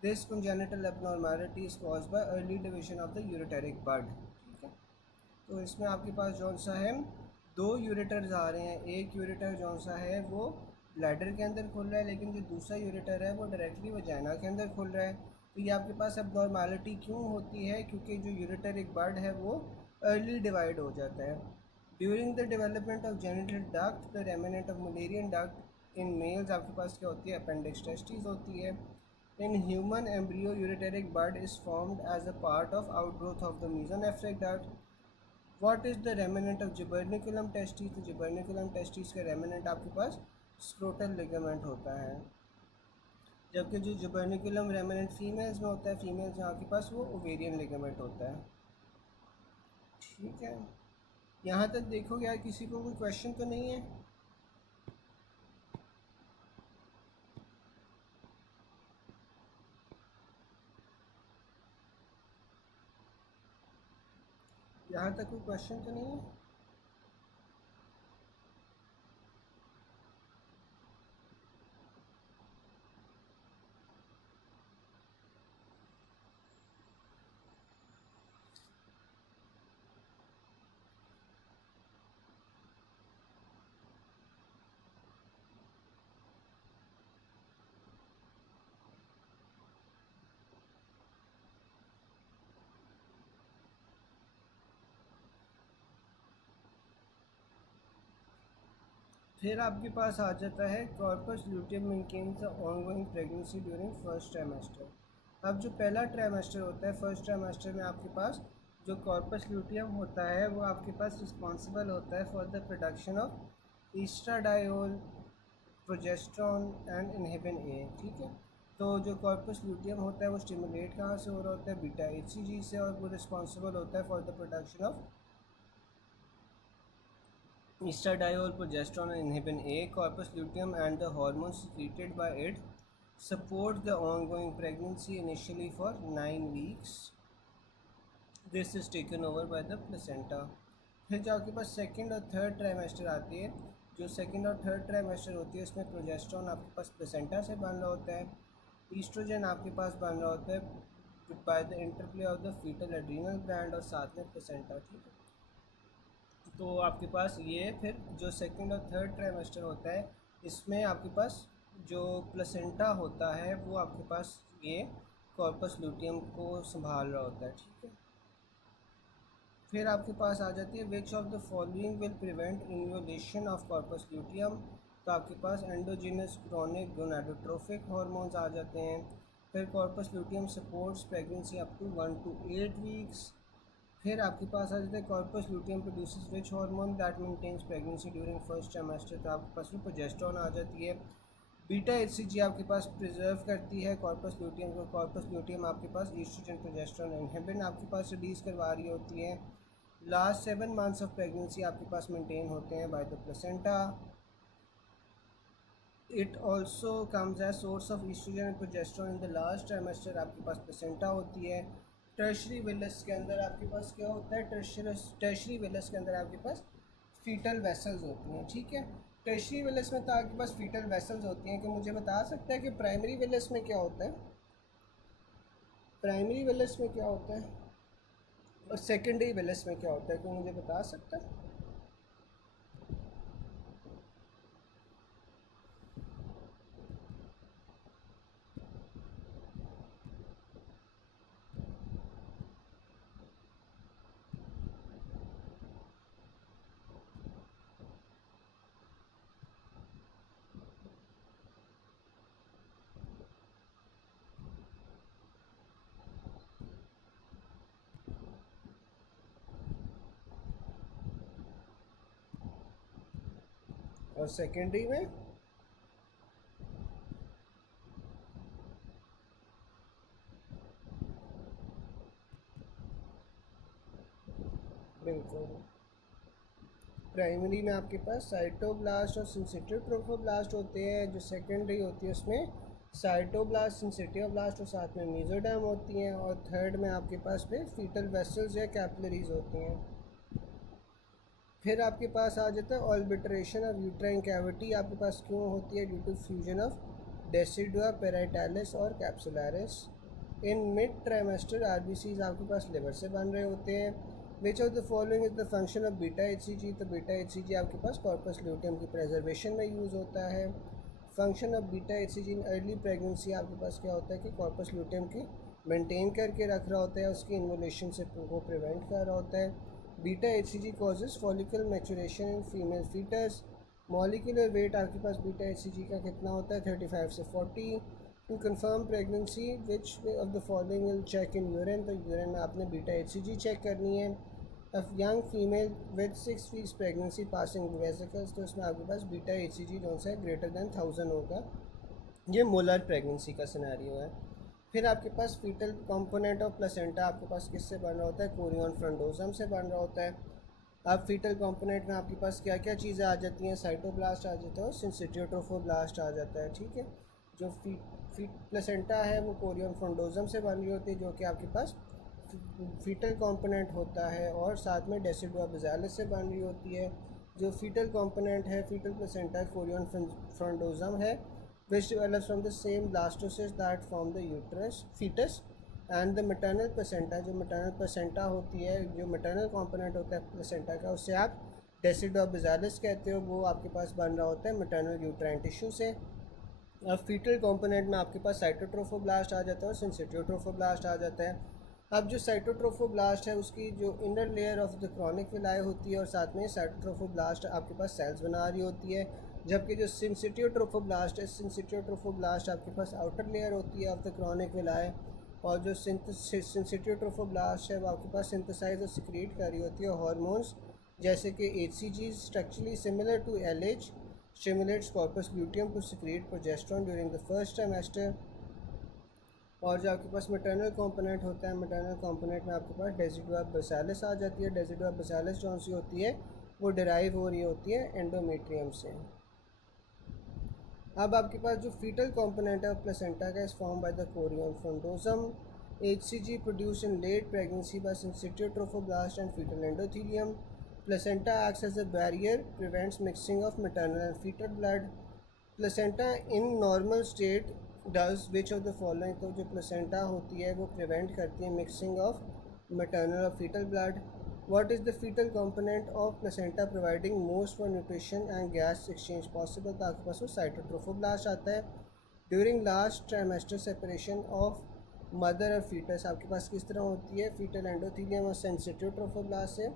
This congenital abnormality is caused by early division of the ureteric bud. तो इसमें आपके पास जौन सा है, दो ureters आ रहे हैं. एक यूरेटर जौन सा है वो ब्लैडर के अंदर खुल रहा है, लेकिन जो दूसरा यूरेटर है वो डायरेक्टली वजाइना के अंदर खुल रहा है. तो ये आपके पास अबनॉर्मैलिटी क्यों होती है? क्योंकि जो यूरेटर एक बर्ड है वो अर्ली डिवाइड हो जाता है. During the development of genital duct the remnant of Mullerian duct in males आपके पास क्या होती है? अपेंडिक्स टेस्टिस होती है. In human embryo, ureteric bud is formed as a part of outgrowth of the mesonephric duct. What is the remnant of gubernaculum testis? तो gubernaculum testis का remnant आपके पास स्क्रोटल लिगामेंट होता है, जबकि जो जिबर्निकुलम रेमिनेंट फीमेल्स में होता है, फीमेल्स में आपके पास वो ओवेरियन लिगामेंट होता है. ठीक है, यहाँ तक देखो यार, किसी को कोई क्वेश्चन तो नहीं है? यहाँ तक कोई क्वेश्चन तो नहीं है? फिर आपके पास आ जाता है corpus luteum maintains the ongoing pregnancy during first trimester. अब जो पहला ट्राइमेस्टर होता है, फर्स्ट ट्राइमेस्टर में आपके पास जो कॉर्पस ल्यूटियम होता है वो आपके पास रिस्पॉन्सिबल होता है for the production of oestradiol, progesterone and inhibin A. ठीक है, तो जो कॉर्पस ल्यूटियम होता है वो स्टिमुलेट कहाँ से हो रहा होता है? बीटा एचसीजी से, और वो रिस्पॉन्सिबल होता है for the production of estradiol, progesterone, and inhibin A. Corpus luteum and the hormones secreted by it support the ongoing pregnancy initially for 9 weeks. This is taken over by the placenta. फिर जो आपके पास second और third trimester आती है, जो second और third trimester होती है उसमें प्रोजेस्ट्रॉन आपके पास प्लेसेंटा से बन रहा होता है, ईस्ट्रोजन आपके पास बन रहा होता है by the interplay of the foetal adrenal gland और साथ में प्लेसेंटा। ठीक है, तो आपके पास ये फिर जो सेकंड और थर्ड ट्राइमेस्टर होता है इसमें आपके पास जो प्लेसेंटा होता है वो आपके पास ये कॉर्पस ल्यूटियम को संभाल रहा होता है। ठीक है, फिर आपके पास आ जाती है which of the following will prevent involution of corpus luteum. तो आपके पास एंडोजीनस क्रोनिक गोनाडोट्रोफिक हार्मोन्स आ जाते हैं। फिर corpus luteum supports pregnancy up to 1 to 8 weeks. फिर आपके पास आ जाता है corpus luteum produces which hormone that maintains pregnancy during first trimester. तो आपके पास में प्रोजेस्टेरोन आ जाती है। बीटा एचसीजी आपके पास प्रिजर्व करती है कॉर्पस ल्यूटियम को। कॉर्पस ल्यूटियम आपके पास ईस्ट्रोजन, प्रोजेस्टेरोन, इनहिबिन आपके पास रिलीज़ करवा रही होती है। लास्ट 7 months ऑफ प्रेगनेंसी आपके पास मेंटेन होते हैं by the placenta. It also comes as source of oestrogen and progesterone in the last trimester. आपके पास प्लेसेंटा होती है। टर्शरी विलस के अंदर आपके पास क्या होता है? टर्शरी विलस के अंदर आपके पास फीटल वेसल्स होती हैं। ठीक है, टर्शरी विलस में तो आपके पास फीटल वेसल्स होती हैं कि मुझे बता सकता है कि प्राइमरी विलस में क्या होता है? प्राइमरी विलस में क्या होता है और सेकेंडरी विलस में क्या होता है? कोई मुझे बता सकता है? और सेकेंडरी में बिल्कुल, प्राइमरी में आपके पास साइटोब्लास्ट और सिंसिटिव ट्रोफोब्लास्ट होते हैं। जो सेकेंडरी होती है उसमें साइटोब्लास्ट, सिंसिटिवब्लास्ट और साथ में मीजोडर्म होती हैं। और थर्ड में आपके पास फिर फीटल वेसल्स या कैपिलरीज होती हैं। फिर आपके पास आ जाता है ऑल्बिटरेशन ऑफ यूट्राइन कैविटी। आपके पास क्यों होती है? Due to fusion of decidua, parietalis और capsularis. In mid trimester RBCs आपके पास लिवर से बन रहे होते हैं। Which of the following is the function of beta HCG. तो बीटा एचसीजी आपके पास कॉर्पस ल्यूटियम की प्रेजर्वेशन में यूज़ होता है। Function of beta HCG in early pregnancy आपके पास क्या होता है कि कॉर्पस ल्यूटियम की मेंटेन करके रख रहा होता है, उसकी इन्वोल्यूशन से को प्रिवेंट कर रहा होता है। Beta HCG causes follicle maturation in female foetus. Molecular weight आपके पास बीटा एचसीजी का कितना होता है? 35 से 40। To confirm pregnancy which of the following will check in urine. तो यूरिन में आपने बीटा एचसीजी चेक करनी है। Of young female with 6 weeks pregnancy passing vesicles. तो इसमें आपके पास बीटा एचसीजी जो है ग्रेटर दैन 1000 होगा। ये मोलर प्रेगनेंसी का सिनेरियो है। फिर आपके पास फीटल कंपोनेंट ऑफ प्लेसेंटा आपके पास किससे बन रहा होता है? कोरियन फ्रंडोजम से बन रहा होता है। अब फीटल कंपोनेंट में आपके पास क्या क्या चीज़ें आ जाती हैं? साइटोब्लास्ट आ जाता है और सिंसिटियोट्रोफोब्लास्ट आ जाता है। ठीक है, जो प्लेसेंटा है वो कोरियन फ्रंडोजम से बन रही होती है जो कि आपके पास फीटल कंपोनेंट होता है, और साथ में डेसिडुआ बेजालिस से बन रही होती है। जो फीटल कंपोनेंट है फीटल प्लेसेंटा कोरियन फ्रंडोजम है which develops from the same blastocysts that form the uterus fetus and the maternal placenta। जो maternal placenta होती है, जो maternal component होता है placenta का, उससे आप डेसिडुआ बेजालिस कहते हो, वो आपके पास बन रहा होता है maternal uterine tissue से। अब फीटल कंपोनेंट में आपके पास साइटोट्रोफोब्लास्ट आ जाता है और सिंसिटियोट्रोफोब्लास्ट आ जाता है। अब जो साइटोट्रोफोब्लास्ट है उसकी जो inner layer of the chorionic villi होती है और साथ में साइटोट्रोफोब्लास्ट आपके पास सेल्स बना रही होती है। जबकि जो सिंसिटिव ट्रोफोब्लास्ट है, सिंसिटिव ट्रोफोब्लास्ट आपके पास आउटर लेयर होती है ऑफ द क्रॉनिक विलाय, और जो सिंसिटिव ट्रोफोब्लास्ट है वो आपके पास सिंथेसाइज और सिक्रीट कर रही होती है हार्मोन्स जैसे कि HCG structurally similar to LH stimulates corpus luteum to secrete progesterone during the first trimester. और जो आपके पास मैटरनल कंपोनेंट होता है, मैटरनल कंपोनेंट में आपके पास डेसिडुआ बेसालिस आ जाती है। डेसिडुआ बेसालिस जो सी होती है वो डिराइव हो रही होती है एंडोमेट्रियम से। अब आपके पास जो फीटल कंपोनेंट है प्लेसेंटा का is form by the chorion frondosum. HCG produce in late pregnancy by syncytiotrophoblast and foetal endothelium. Placenta acts as a barrier, prevents mixing of maternal and foetal blood. Placenta in normal state does which of the following, तो जो placenta होती है वो prevent करती है mixing of maternal और foetal blood. What is the fetal component of placenta providing most for nutrition and gas exchange possible, तो आपके पास वो साइटोट्रोफोब्लास्ट आता है। During last trimester separation of mother और फीटस आपके पास किस तरह होती है, फीटल एंडोथेलियम और सेंसिटिव ट्रोफोब्लास्ट है।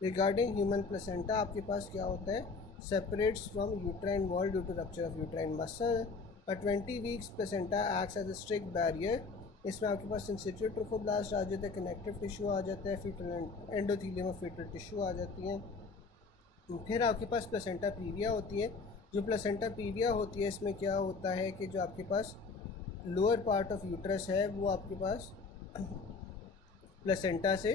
रिगार्डिंग ह्यूमन प्लेसेंटा आपके पास क्या होता है, separates from uterine wall due to rupture of uterine muscle. 20 weeks placenta acts as a strict barrier, इसमें आपके पास सेंसिटिव ट्रोफोब्लास्ट आ जाता है, कनेक्टिव टिश्यू आ जाता है, फीटल एंडोथेलियम और फीटल टिश्यू आ जाती हैं। फिर आपके पास प्लेसेंटा प्रीविया होती है। जो प्लेसेंटा प्रीविया होती है इसमें क्या होता है कि जो आपके पास लोअर पार्ट ऑफ यूट्रस है वो आपके पास प्लेसेंटा से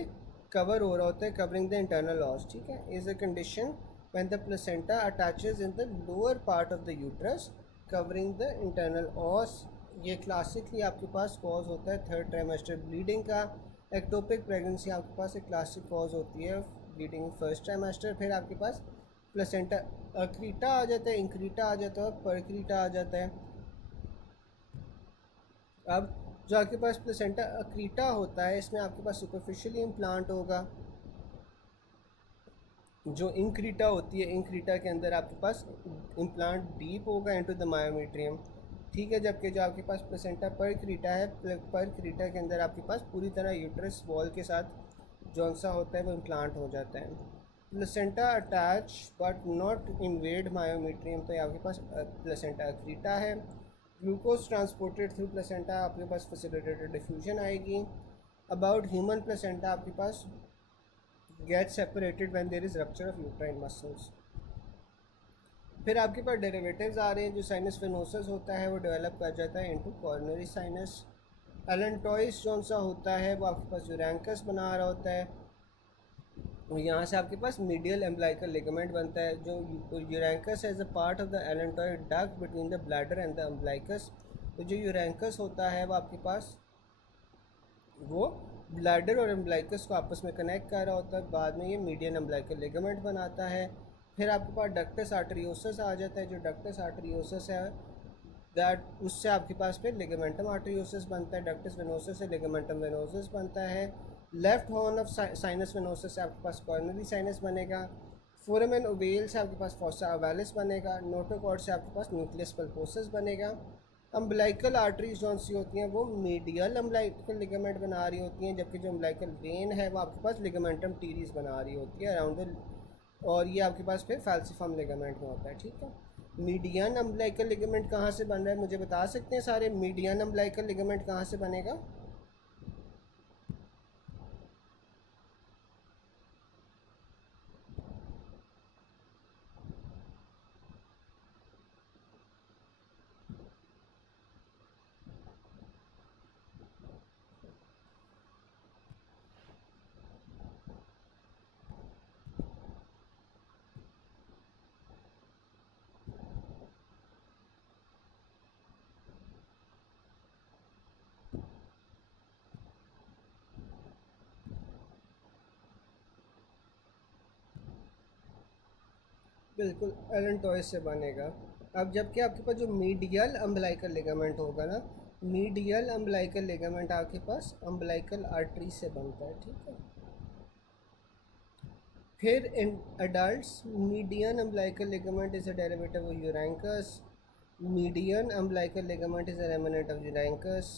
कवर हो रहा होता है, कवरिंग द इंटरनल ऑस, ठीक है। Is a condition when the placenta attaches in the lower part of the uterus covering the internal ऑस। ये क्लासिकली आपके पास कॉज होता है थर्ड ट्राइमेस्टर ब्लीडिंग का। एक्टोपिक प्रेगनेंसी आपके पास एक क्लासिक कॉज होती है ब्लीडिंग फर्स्ट ट्राइमेस्टर। फिर आपके पास प्लेसेंटा अक्रीटा आ जाता है, इंक्रीटा आ जाता है और परक्रीटा आ जाता है। अब जो आपके पास प्लेसेंटा अक्रीटा होता है इसमें आपके पास सुपरफिशियली इम्प्लांट होगा। जो इंक्रीटा होती है, इंक्रीटा के अंदर आपके पास इम्प्लांट डीप होगा इनटू द मायोमेट्रियम, ठीक है। जबकि जो आपके पास प्लेसेंटा पर क्रीटा है, पर क्रीटा के अंदर आपके पास पूरी तरह यूट्रस वॉल के साथ जौन सा होता है वो इम्प्लांट हो जाता है। Placenta attach but not invade myometrium, तो ये आपके पास प्लेसेंटा क्रीटा है। ग्लूकोज ट्रांसपोर्टेड थ्रू प्लेसेंटा आपके पास फैसिलिटेटेड डिफ्यूजन आएगी। अबाउट ह्यूमन प्लेसेंटा आपके पास get separated when there is rupture of uterine muscles. फिर आपके पास डेरिवेटिव्स आ रहे हैं। जो साइनस वेनोसस होता है वो डेवलप कर जाता है इनटू कॉर्नरी साइनस। एलेंटॉइस जौन सा होता है वो आपके पास यूरैंकस बना रहा होता है, और यहाँ से आपके पास मीडियल एम्ब्लाइकल लिगामेंट बनता है। जो urachus as a part of the allantoic duct between the bladder and the umbilicus, तो जो यूरैंकस होता है वो आपके पास वो ब्लैडर और एम्ब्लाइकस को आपस में कनेक्ट कर रहा होता है। बाद में ये मीडियन एम्ब्लाइकल लिगामेंट बनाता है। फिर आपके पास डक्टस आर्टरियोसस आ जाता है। जो डक्टस आर्टरियोसस है दैट उससे आपके पास फिर लिगामेंटम आर्टरियोसस बनता है। डक्टस वेनोसस से लिगामेंटम वेनोसस बनता है। Left horn of sinus venosus से आपके पास कॉर्नरी साइनस बनेगा। फोरामेन ओवेल से आपके पास फोसा ओवैलिस बनेगा। नोटोकॉर्ड से आपके पास न्यूक्लियस पल्पोसस बनेगा। अम्बलाइकल आर्टरीज जौन सी होती हैं वो मीडियल अम्बलाइकल लिगामेंट बना रही होती हैं, जबकि जो अम्बलाइकल वेन है वो आपके पास लिगामेंटम टीरीज बना रही होती है अराउंड द, और ये आपके पास फिर फैल्सिफर्म लिगामेंट में होता है, ठीक है। मीडियन अम्बलाइकल लिगामेंट कहाँ से बन रहा है मुझे बता सकते हैं सारे, मीडियन अम्बलाइकल लिगामेंट कहाँ से बनेगा? बिल्कुल एलेंटॉइस से बनेगा। अब जबकि आपके पास जो मीडियल अम्बलाइकल लिगामेंट होगा ना, मीडियल अम्बलाइकल लिगामेंट आपके पास अम्बलाइकल आर्टरी से बनता है, ठीक है। फिर in adults median umbilical ligament is a derivative of urachus. Median umbilical ligament is a remnant of urachus.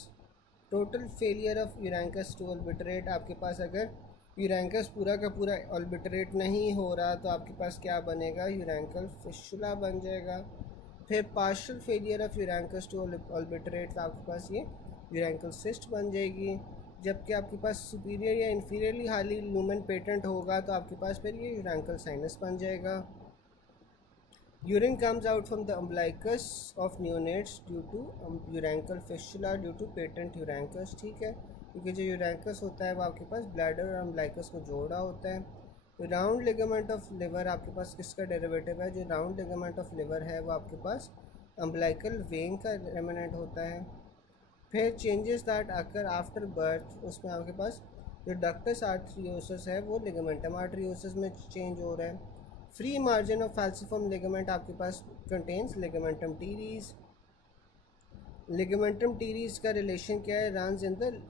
Total failure of urachus to obliterate आपके पास अगर यूरेंकस पूरा का पूरा ऑल्बिटरेट नहीं हो रहा तो आपके पास क्या बनेगा, यूरेंकल फिस्टुला बन जाएगा। फिर पार्शियल फेलियर ऑफ यूरेंकस टू ऑल्बिटरेट तो आपके पास ये यूरेंकल सिस्ट बन जाएगी। जबकि आपके पास सुपीरियर या इन्फीरियरली हाईली लूमेन पेटेंट होगा तो आपके पास फिर ये यूरेंकल साइनस बन जाएगा। Urine comes out from the umbilicus of neonates due to urachal fistula due to patent urachus, ठीक है, क्योंकि जो यूरेंकस होता है वो आपके पास ब्लैडर और अम्बलाइकस को जोड़ा होता है। राउंड लिगामेंट ऑफ लिवर आपके पास किसका डेरिवेटिव है, जो राउंड लिगामेंट ऑफ लिवर है वो आपके पास अम्बलाइकल वेन का रेमिनेंट होता है। फिर चेंजेस दैट आकर आफ्टर बर्थ, उसमें आपके पास जो डक्टस आर्टरियोसिस है वो लिगामेंटम आर्टरियोसिस में चेंज हो रहा है। Free margin of falciform ligament आपके पास contains ligamentum teres. Ligamentum teres का रिलेशन क्या है, runs in the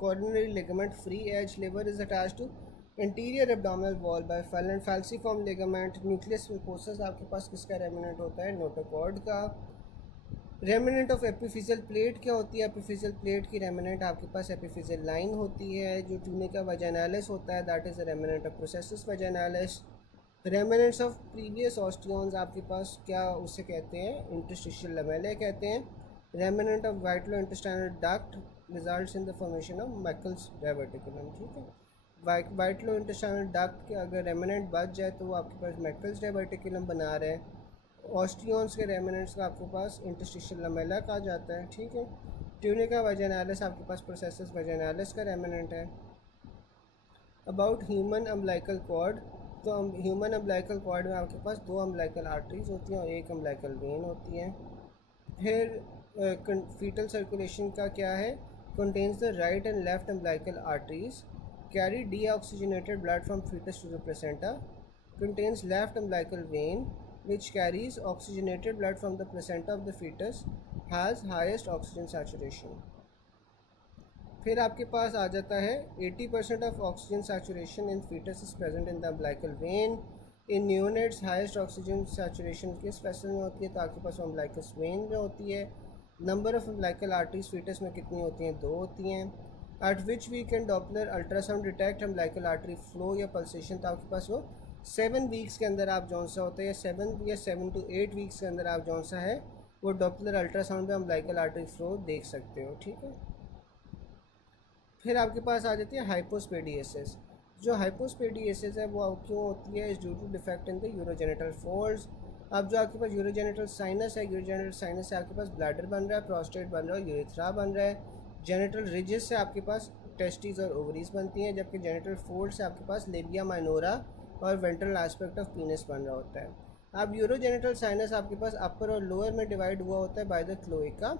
coronary ligament, free edge liver is attached to interior abdominal wall by falciform ligament। Nucleus mucosus आपके पास किसका रेमिनेंट होता है, नोटोकॉर्ड का। रेमिनेंट ऑफ एपिफिजियल प्लेट क्या होती है, एपिफिजियल प्लेट की रेमिनेंट आपके पास एपिफिजियल लाइन होती है। जो ट्यूनिका वजानालिस होता है that is remnant of processus vaginalis. Remnants of previous osteons आपके पास क्या उसे कहते हैं, इंटरस्टिशियल लमेले कहते हैं। Remnant of vitellointestinal duct results in the formation of Meckel's diverticulum, ठीक है। वाइटलो इंटेस्टाइनल डक्ट के अगर रेमिनेंट बच जाए तो वो आपके पास मैकल्स डायवर्टिकुलम बना रहे हैं। ऑस्टियोन्स के रेमिनेंट्स का आपके पास इंटरस्टिशियल लमेला कहा जाता है, ठीक है। ट्यूनिका वजानालिस आपके पास प्रोसेसिस वजानालिस का रेमिनेंट है। अबाउट ह्यूमन अम्बलाइकल कॉर्ड, तो ह्यूमन अम्बलाइकल कॉर्ड में आपके पास दो अम्बलाइकल आर्टरीज होती हैं और एक अम्बलाइकल वेन होती है। फिर फीटल सर्कुलेशन का क्या है, contains the right and left umbilical arteries, carry deoxygenated blood from foetus to the placenta, contains left umbilical vein which carries oxygenated blood from the placenta of the fetus, has highest oxygen saturation। फिर आपके पास आ जाता है 80% of oxygen saturation in foetus is present in the umbilical vein. In neonates highest oxygen saturation किस vessel में होती है, तो आपके पास अम्बलाइकस वेन में होती है। Number of umbilical arteries foetus में कितनी होती हैं, 2 होती हैं। At which we can Doppler ultrasound detect umbilical artery flow या पल्सेशन, तो आपके पास वो 7 वीक्स के अंदर आप जौन सा होता है, या 7 to 8 वीक्स के अंदर आप जौन सा है वो डॉपलर अल्ट्रासाउंड में अम्बलाइकल आर्टरी फ्लो देख सकते हो, ठीक है। फिर आपके पास आ जाती है हाइपोस्पेडियसिस। जो हाइपोस्पेडियसिस है वो क्यों होती है, is due to defect in the urogenital folds. अब जो आपके पास यूरोजेनिटल साइनस है, यूरोजेनिटल साइनस से आपके पास ब्लैडर बन रहा है, प्रोस्टेट बन रहा है, यूरेथ्रा बन रहा है। जेनिटल रिजेस से आपके पास टेस्टिस और ओवरीज बनती हैं, जबकि जेनिटल फोल्ड से आपके पास लेबिया माइनोरा और वेंट्रल एस्पेक्ट ऑफ पीनस बन रहा होता है। अब यूरोजेनिटल साइनस आपके पास अपर और लोअर में डिवाइड हुआ होता है by the cloaca.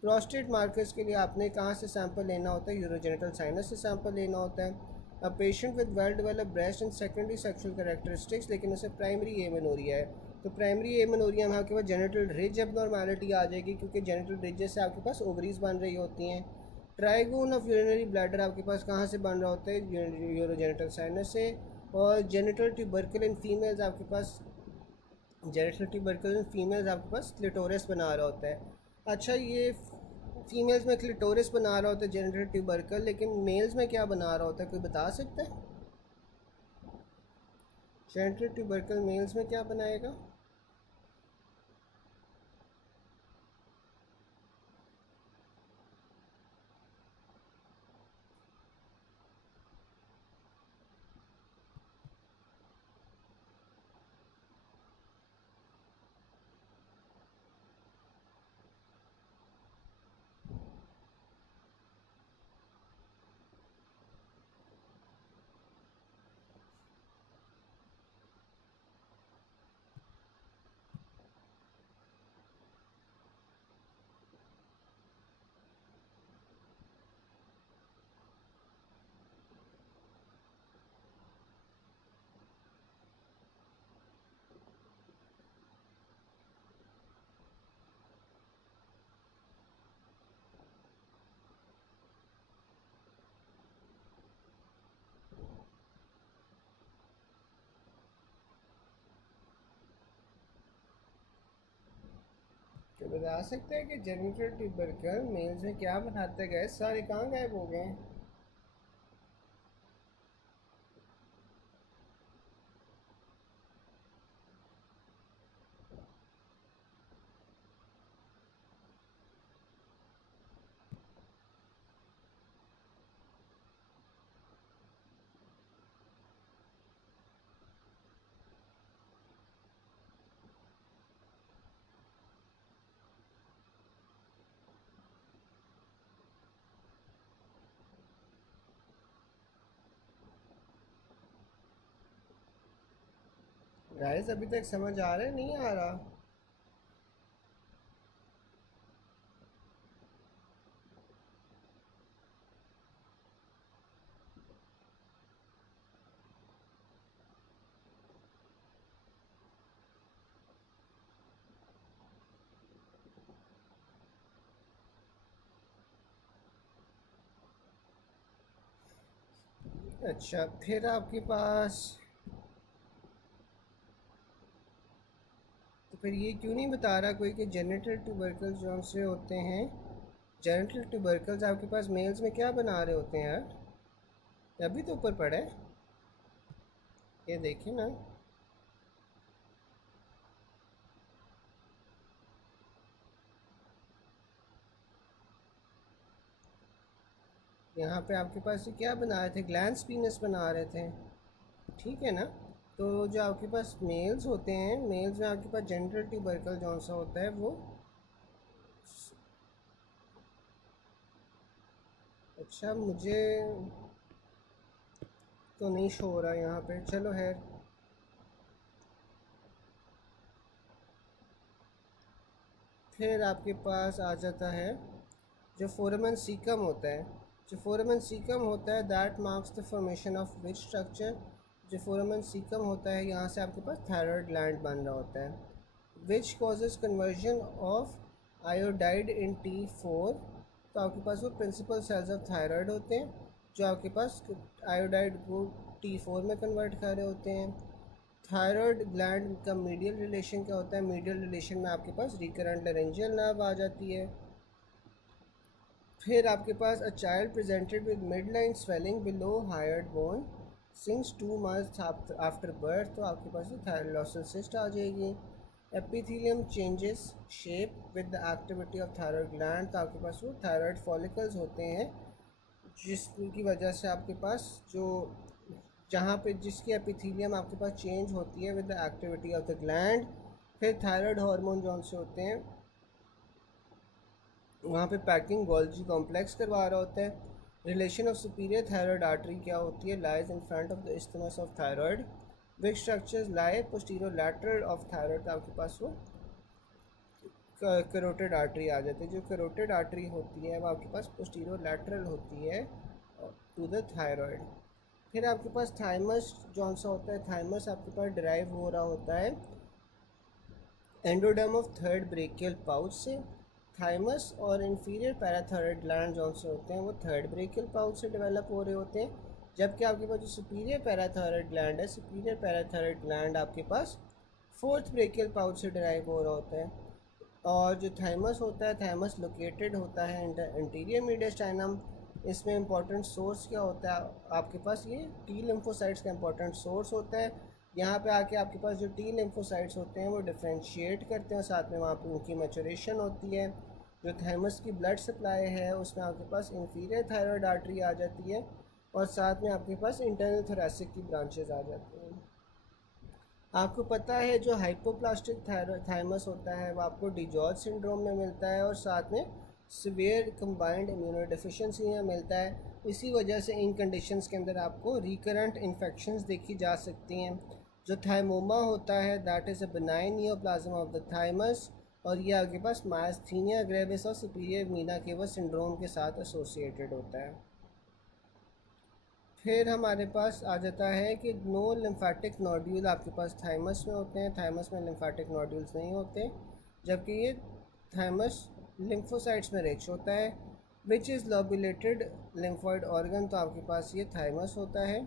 Prostate markers के लिए आपने कहाँ से सैंपल लेना होता है, यूरोजेनिटल साइनस से सैंपल लेना होता है। A patient with well develop breast and secondary sexual characteristics, लेकिन उसे प्राइमरी एमेनोरिया है, तो प्राइमरी एमेनोरिया में आपके पास जेनिटल रिज एबनॉर्मेलिटी आ जाएगी, क्योंकि जेनिटल रिजेस से आपके पास ओवरीज बन रही होती हैं। ट्राइगोन ऑफ यूरिनरी ब्लैडर आपके पास कहाँ से बन रहा होता है, यूरोजेनिटल साइनस से। और जेनिटल ट्यूबरकल इन फीमेल्स आपके पास, जेनिटल ट्यूबरकल इन फीमेल्स आपके पास क्लिटोरस बना रहा होता है। अच्छा, ये फीमेल्स में क्लिटोरिस बना रहा होता है जेनिटल ट्यूबरकल, लेकिन मेल्स में क्या बना रहा होता है, कोई बता सकता है? जेनिटल ट्यूबरकल मेल्स में क्या बनाएगा? तो बता सकते हैं कि जेनिटल ट्यूबरकल मेल्स में क्या बनाते गए, सारे कहाँ गायब हो गए? गाइस अभी तक समझ आ रहा है नहीं आ रहा? अच्छा, फिर आपके पास तो फिर ये क्यों नहीं बता रहा कोई कि जेनिटल ट्यूबरकल्स जो से होते हैं, जेनिटल ट्यूबरकल्स आपके पास मेल्स में क्या बना रहे होते हैं यार? अभी तो ऊपर पड़ा है, ये देखिए ना। यहाँ पे आपके पास ये क्या बना रहे थे? ग्लैंड्स पीनस बना रहे थे, ठीक है ना? तो जो आपके पास मेल्स होते हैं, मेल्स में आपके पास जेनिटल ट्यूबरकल जो सा होता है वो, अच्छा मुझे तो नहीं शो हो रहा यहाँ पे, चलो है। फिर आपके पास आ जाता है जो फोरामेन सीकम होता है। जो फोरामेन सीकम होता है that marks the formation of which structure. जो फोरामेन सीकम होता है यहाँ से आपके पास थायराइड ग्लैंड बन रहा होता है। Which causes conversion of iodide in T4। तो आपके पास वो प्रिंसिपल सेल्स ऑफ थायराइड होते हैं जो आपके पास आयोडाइड को T4 में कन्वर्ट कर रहे होते हैं। थायराइड ग्लैंड का मीडियल रिलेशन क्या होता है? मीडियल रिलेशन में आपके पास रिकरेंट लेरेंजियल नर्व आ जाती है। फिर आपके पास a child presented with midline swelling below hyoid bone since 2 months after birth. तो आपके पास थायरोलोसल सिस्ट आ जाएगी। Epithelium changes shape with the activity of thyroid gland. तो आपके पास वो थायराइड फॉलिकल्स होते हैं जिसकी वजह से आपके पास जो जहाँ पे जिसकी एपिथेलियम आपके पास चेंज होती है with the activity of the gland. फिर थायराइड हार्मोन जौन से होते हैं वहाँ पे पैकिंग गोल्जी कॉम्प्लेक्स करवा रहा होता है। Relation of superior thyroid artery क्या होती है? Lies in front of the isthmus of thyroid. Which structures lie posterior lateral of thyroid. आपके पास वो करोटेड आर्टरी आ जाती है। जो करोटेड आर्टरी होती है वो आपके पास पोस्टीरियर लैटरल होती है टू द थायराइड। फिर आपके पास थाइमस जौन सा होता है, थाइमस आपके पास डिराइव हो रहा होता है endoderm of third brachial pouch से। थाइमस और इंफीरियर पैराथायरॉइड ग्लैंड जौन से होते हैं वो थर्ड ब्रेकियल पाउच से डेवलप हो रहे होते हैं। जबकि आपके पास जो सुपीरियर पैराथायरॉइड ग्लैंड है, सुपीरियर पैराथायरॉइड ग्लैंड आपके पास फोर्थ ब्रेकियल पाउच से डिराइव हो रहा होता है। और जो थाइमस होता है, थाइमस लोकेटेड होता है इंटीरियर मीडियस्टाइनम। इसमें इंपॉर्टेंट सोर्स क्या होता है आपके पास? ये टी लिम्फोसाइट्स का इंपॉर्टेंट सोर्स होता है। यहाँ पे आके आपके पास जो टी लिम्फोसाइट्स होते हैं वो डिफ्रेंशिएट करते हैं, साथ में वहाँ पे उनकी मैचुरेशन होती है। जो थाइमस की ब्लड सप्लाई है उसमें आपके पास इंफीरियर थायराइड आर्टरी आ जाती है और साथ में आपके पास इंटरनल थोरेसिक की ब्रांचेज आ जाती हैं। आपको पता है जो हाइपोप्लास्टिक थाइमस होता है वो आपको डिजॉर्ज सिंड्रोम में मिलता है और साथ में सिवियर कंबाइंड इम्यूनोडेफिशिएंसी में मिलता है। इसी वजह से इन कंडीशंस के अंदर आपको रिकरेंट इन्फेक्शंस देखी जा सकती हैं। जो थाइमोमा होता है that is a benign neoplasm of the thymus और ये आपके पास मायस्थीनिया ग्रेविस और सुपीरियर मीना केवर सिंड्रोम के साथ एसोसिएटेड होता है। फिर हमारे पास आ जाता है कि नो लिम्फेटिक नोड्यूल आपके पास थाइमस में होते हैं, थाइमस में लिम्फेटिक नोड्यूल्स नहीं होते, जबकि ये थाइमस लिम्फोसाइट्स में रिच होता है। Which is lobulated lymphoid organ. तो आपके पास ये थाइमस होता है।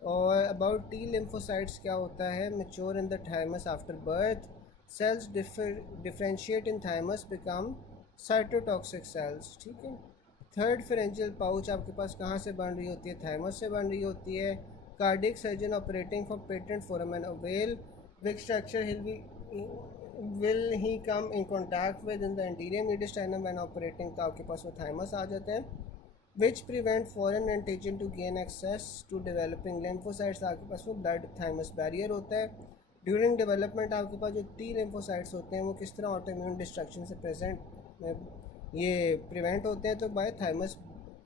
और अबाउट टी लिम्फोसाइट्स क्या होता है? Mature in the thymus after birth. Cells differentiate in thymus become cytotoxic cells, ठीक है। थर्ड फेरेंजियल पाउच आपके पास कहाँ से बन रही होती है? थाइमस से बन रही होती है। Cardiac surgeon operating for patent foramen ovale which structure will he come in contact with in the anterior mediastinum when operating. तो आपके पास वो थाइमस आ जाते हैं। Which prevent foreign antigen to gain access to developing lymphocytes. आपके पास वो ब्लड थाइमस बैरियर होता है। ड्यूरिंग डेवलपमेंट आपके पास जो टी लिम्फोसाइट्स होते हैं वो किस तरह ऑटोइम्यून डिस्ट्रक्शन से ये प्रिवेंट होते हैं? तो by thymus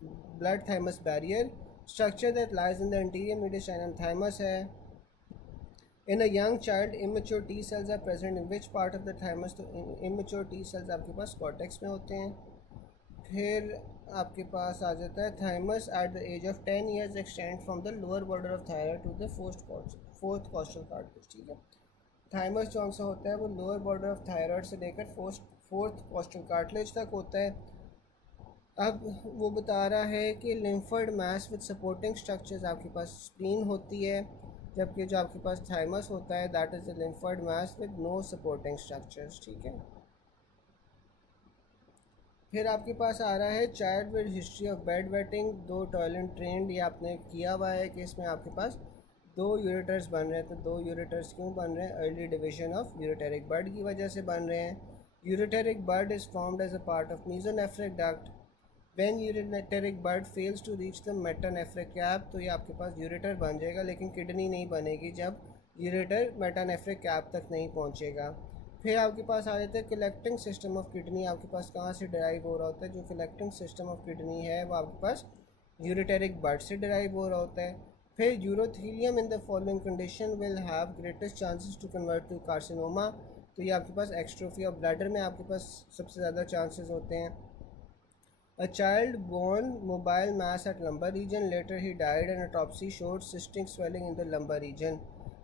blood thymus barrier. Structure that lies in the anterior mediastinum thymus है। In a young child immature T cells are present in which part of the thymus, तो immature T cells आपके पास cortex में होते हैं। फिर आपके पास आ जाता है thymus at the age of 10 years extend from the lower border of thyroid to the fourth costal cartilage, ठीक है। थाइमस जो सा होता है वो लोअर बॉर्डर ऑफ थायराइड से लेकर फोर्थ कॉस्टल कार्टिलेज तक होता है। अब वो बता रहा है कि lymphoid mass with supporting structures आपके पास स्प्लीन होती है, जबकि जो आपके पास थाइमस होता है that is the lymphoid mass with no supporting structures, ठीक है। फिर आपके पास आ रहा है child with history of bed wetting, दो टॉयलेट ट्रेंड, ये आपने किया हुआ है कि इसमें आपके पास दो यूरेटर्स बन रहे हैं। तो दो यूरेटर्स क्यों बन रहे हैं? Early division of ureteric bud की वजह से बन रहे हैं। Ureteric bud is formed as a part of mesonephric duct when ureteric bud fails to reach the metanephric cap, तो ये आपके पास यूरेटर बन जाएगा लेकिन किडनी नहीं बनेगी जब यूरेटर मेटानेफ्रिक कैप तक नहीं पहुंचेगा। फिर आपके पास आ जाता है कलेक्टिंग सिस्टम ऑफ किडनी, आपके पास कहाँ से डिराइव हो रहा होता है? जो कलेक्टिंग सिस्टम ऑफ किडनी है वो आपके पास यूरेटेरिक बर्ड से डिराइव हो रहा होता है। फिर urothelium in the following condition will have greatest chances to convert to carcinoma, तो ये आपके पास एक्स्ट्रोफी ऑफ ब्लैडर में आपके पास सबसे ज़्यादा चांसेस होते हैं। A child born mobile mass at lumbar region, later he died and autopsy showed cystic swelling in the lumbar region,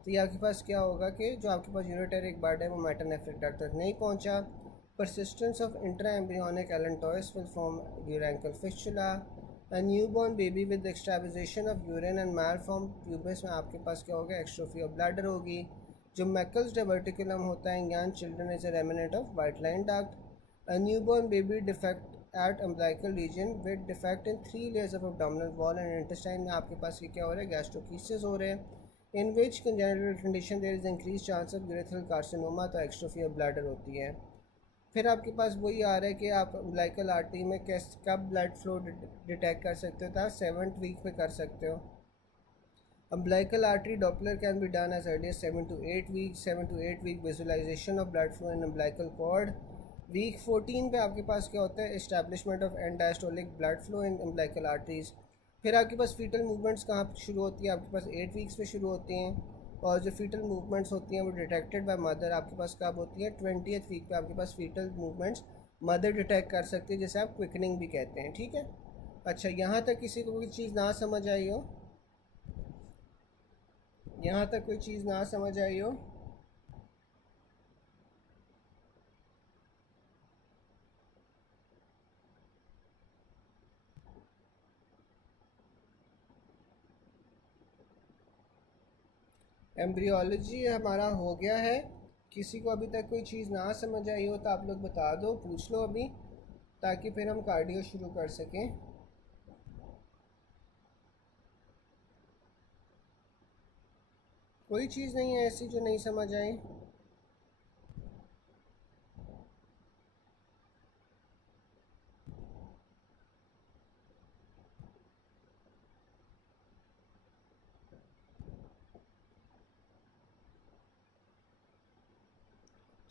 तो ये आपके पास क्या होगा कि जो आपके पास यूरेटेरिक बर्ड है वो मेटानेफ्रिक डक्ट तक नहीं पहुंचा। Persistence of intraembryonic allantois will form urachal fistula. A newborn baby with extravasation of urine and malformed pubis में आपके पास क्या होगा? एक्स्ट्रोफी ऑफ ब्लैडर होगी। जो मैकल्स diverticulum होता है young children is a remnant of white line duct. A newborn baby defect at umbilical region with defect in 3 layers of abdominal wall and intestine में आपके पास ये क्या हो रहा है? गैस्ट्रोकीसिस हो रहे हैं। In which congenital condition there is increase chance of urethral carcinoma, तो एक्स्ट्रोफी ऑफ ब्लैडर होती है। फिर आपके पास वही आ रहा है कि आप अम्बिलिकल आर्टरी में कब ब्लड फ्लो डिटेक्ट कर सकते हो? तो 7th वीक पे कर सकते हो। Umbilical artery Doppler can be done as early as 7 to 8 weeks. 7 to 8 week visualization of blood flow in umbilical cord. Week 14 पे आपके पास क्या होता है? Establishment of end diastolic blood flow in umbilical arteries. फिर आपके पास फीटल मूवमेंट्स कहाँ शुरू होती है? आपके पास 8 वीक्स पे शुरू होती हैं, और जो फीटल मूवमेंट्स होती हैं वो डिटेक्टेड बाय मदर आपके पास कब होती है? 20th वीक पे आपके पास फीटल मूवमेंट्स मदर डिटेक्ट कर सकती है, जैसे आप क्विकनिंग भी कहते हैं, ठीक है। अच्छा, यहाँ तक किसी को कोई चीज़ ना समझ आई हो? यहाँ तक कोई चीज़ ना समझ आई हो? एम्ब्रियोलॉजी हमारा हो गया है। किसी को अभी तक कोई चीज़ ना समझ आई हो तो आप लोग बता दो, पूछ लो अभी, ताकि फिर हम कार्डियो शुरू कर सकें। कोई चीज़ नहीं है ऐसी जो नहीं समझ आई?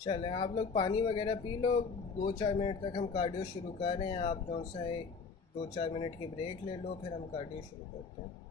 चले आप लोग पानी वगैरह पी लो, 2-4 मिनट तक हम कार्डियो शुरू कर रहे हैं। आप कौन सा है, 2-4 मिनट की ब्रेक ले लो, फिर हम कार्डियो शुरू करते हैं।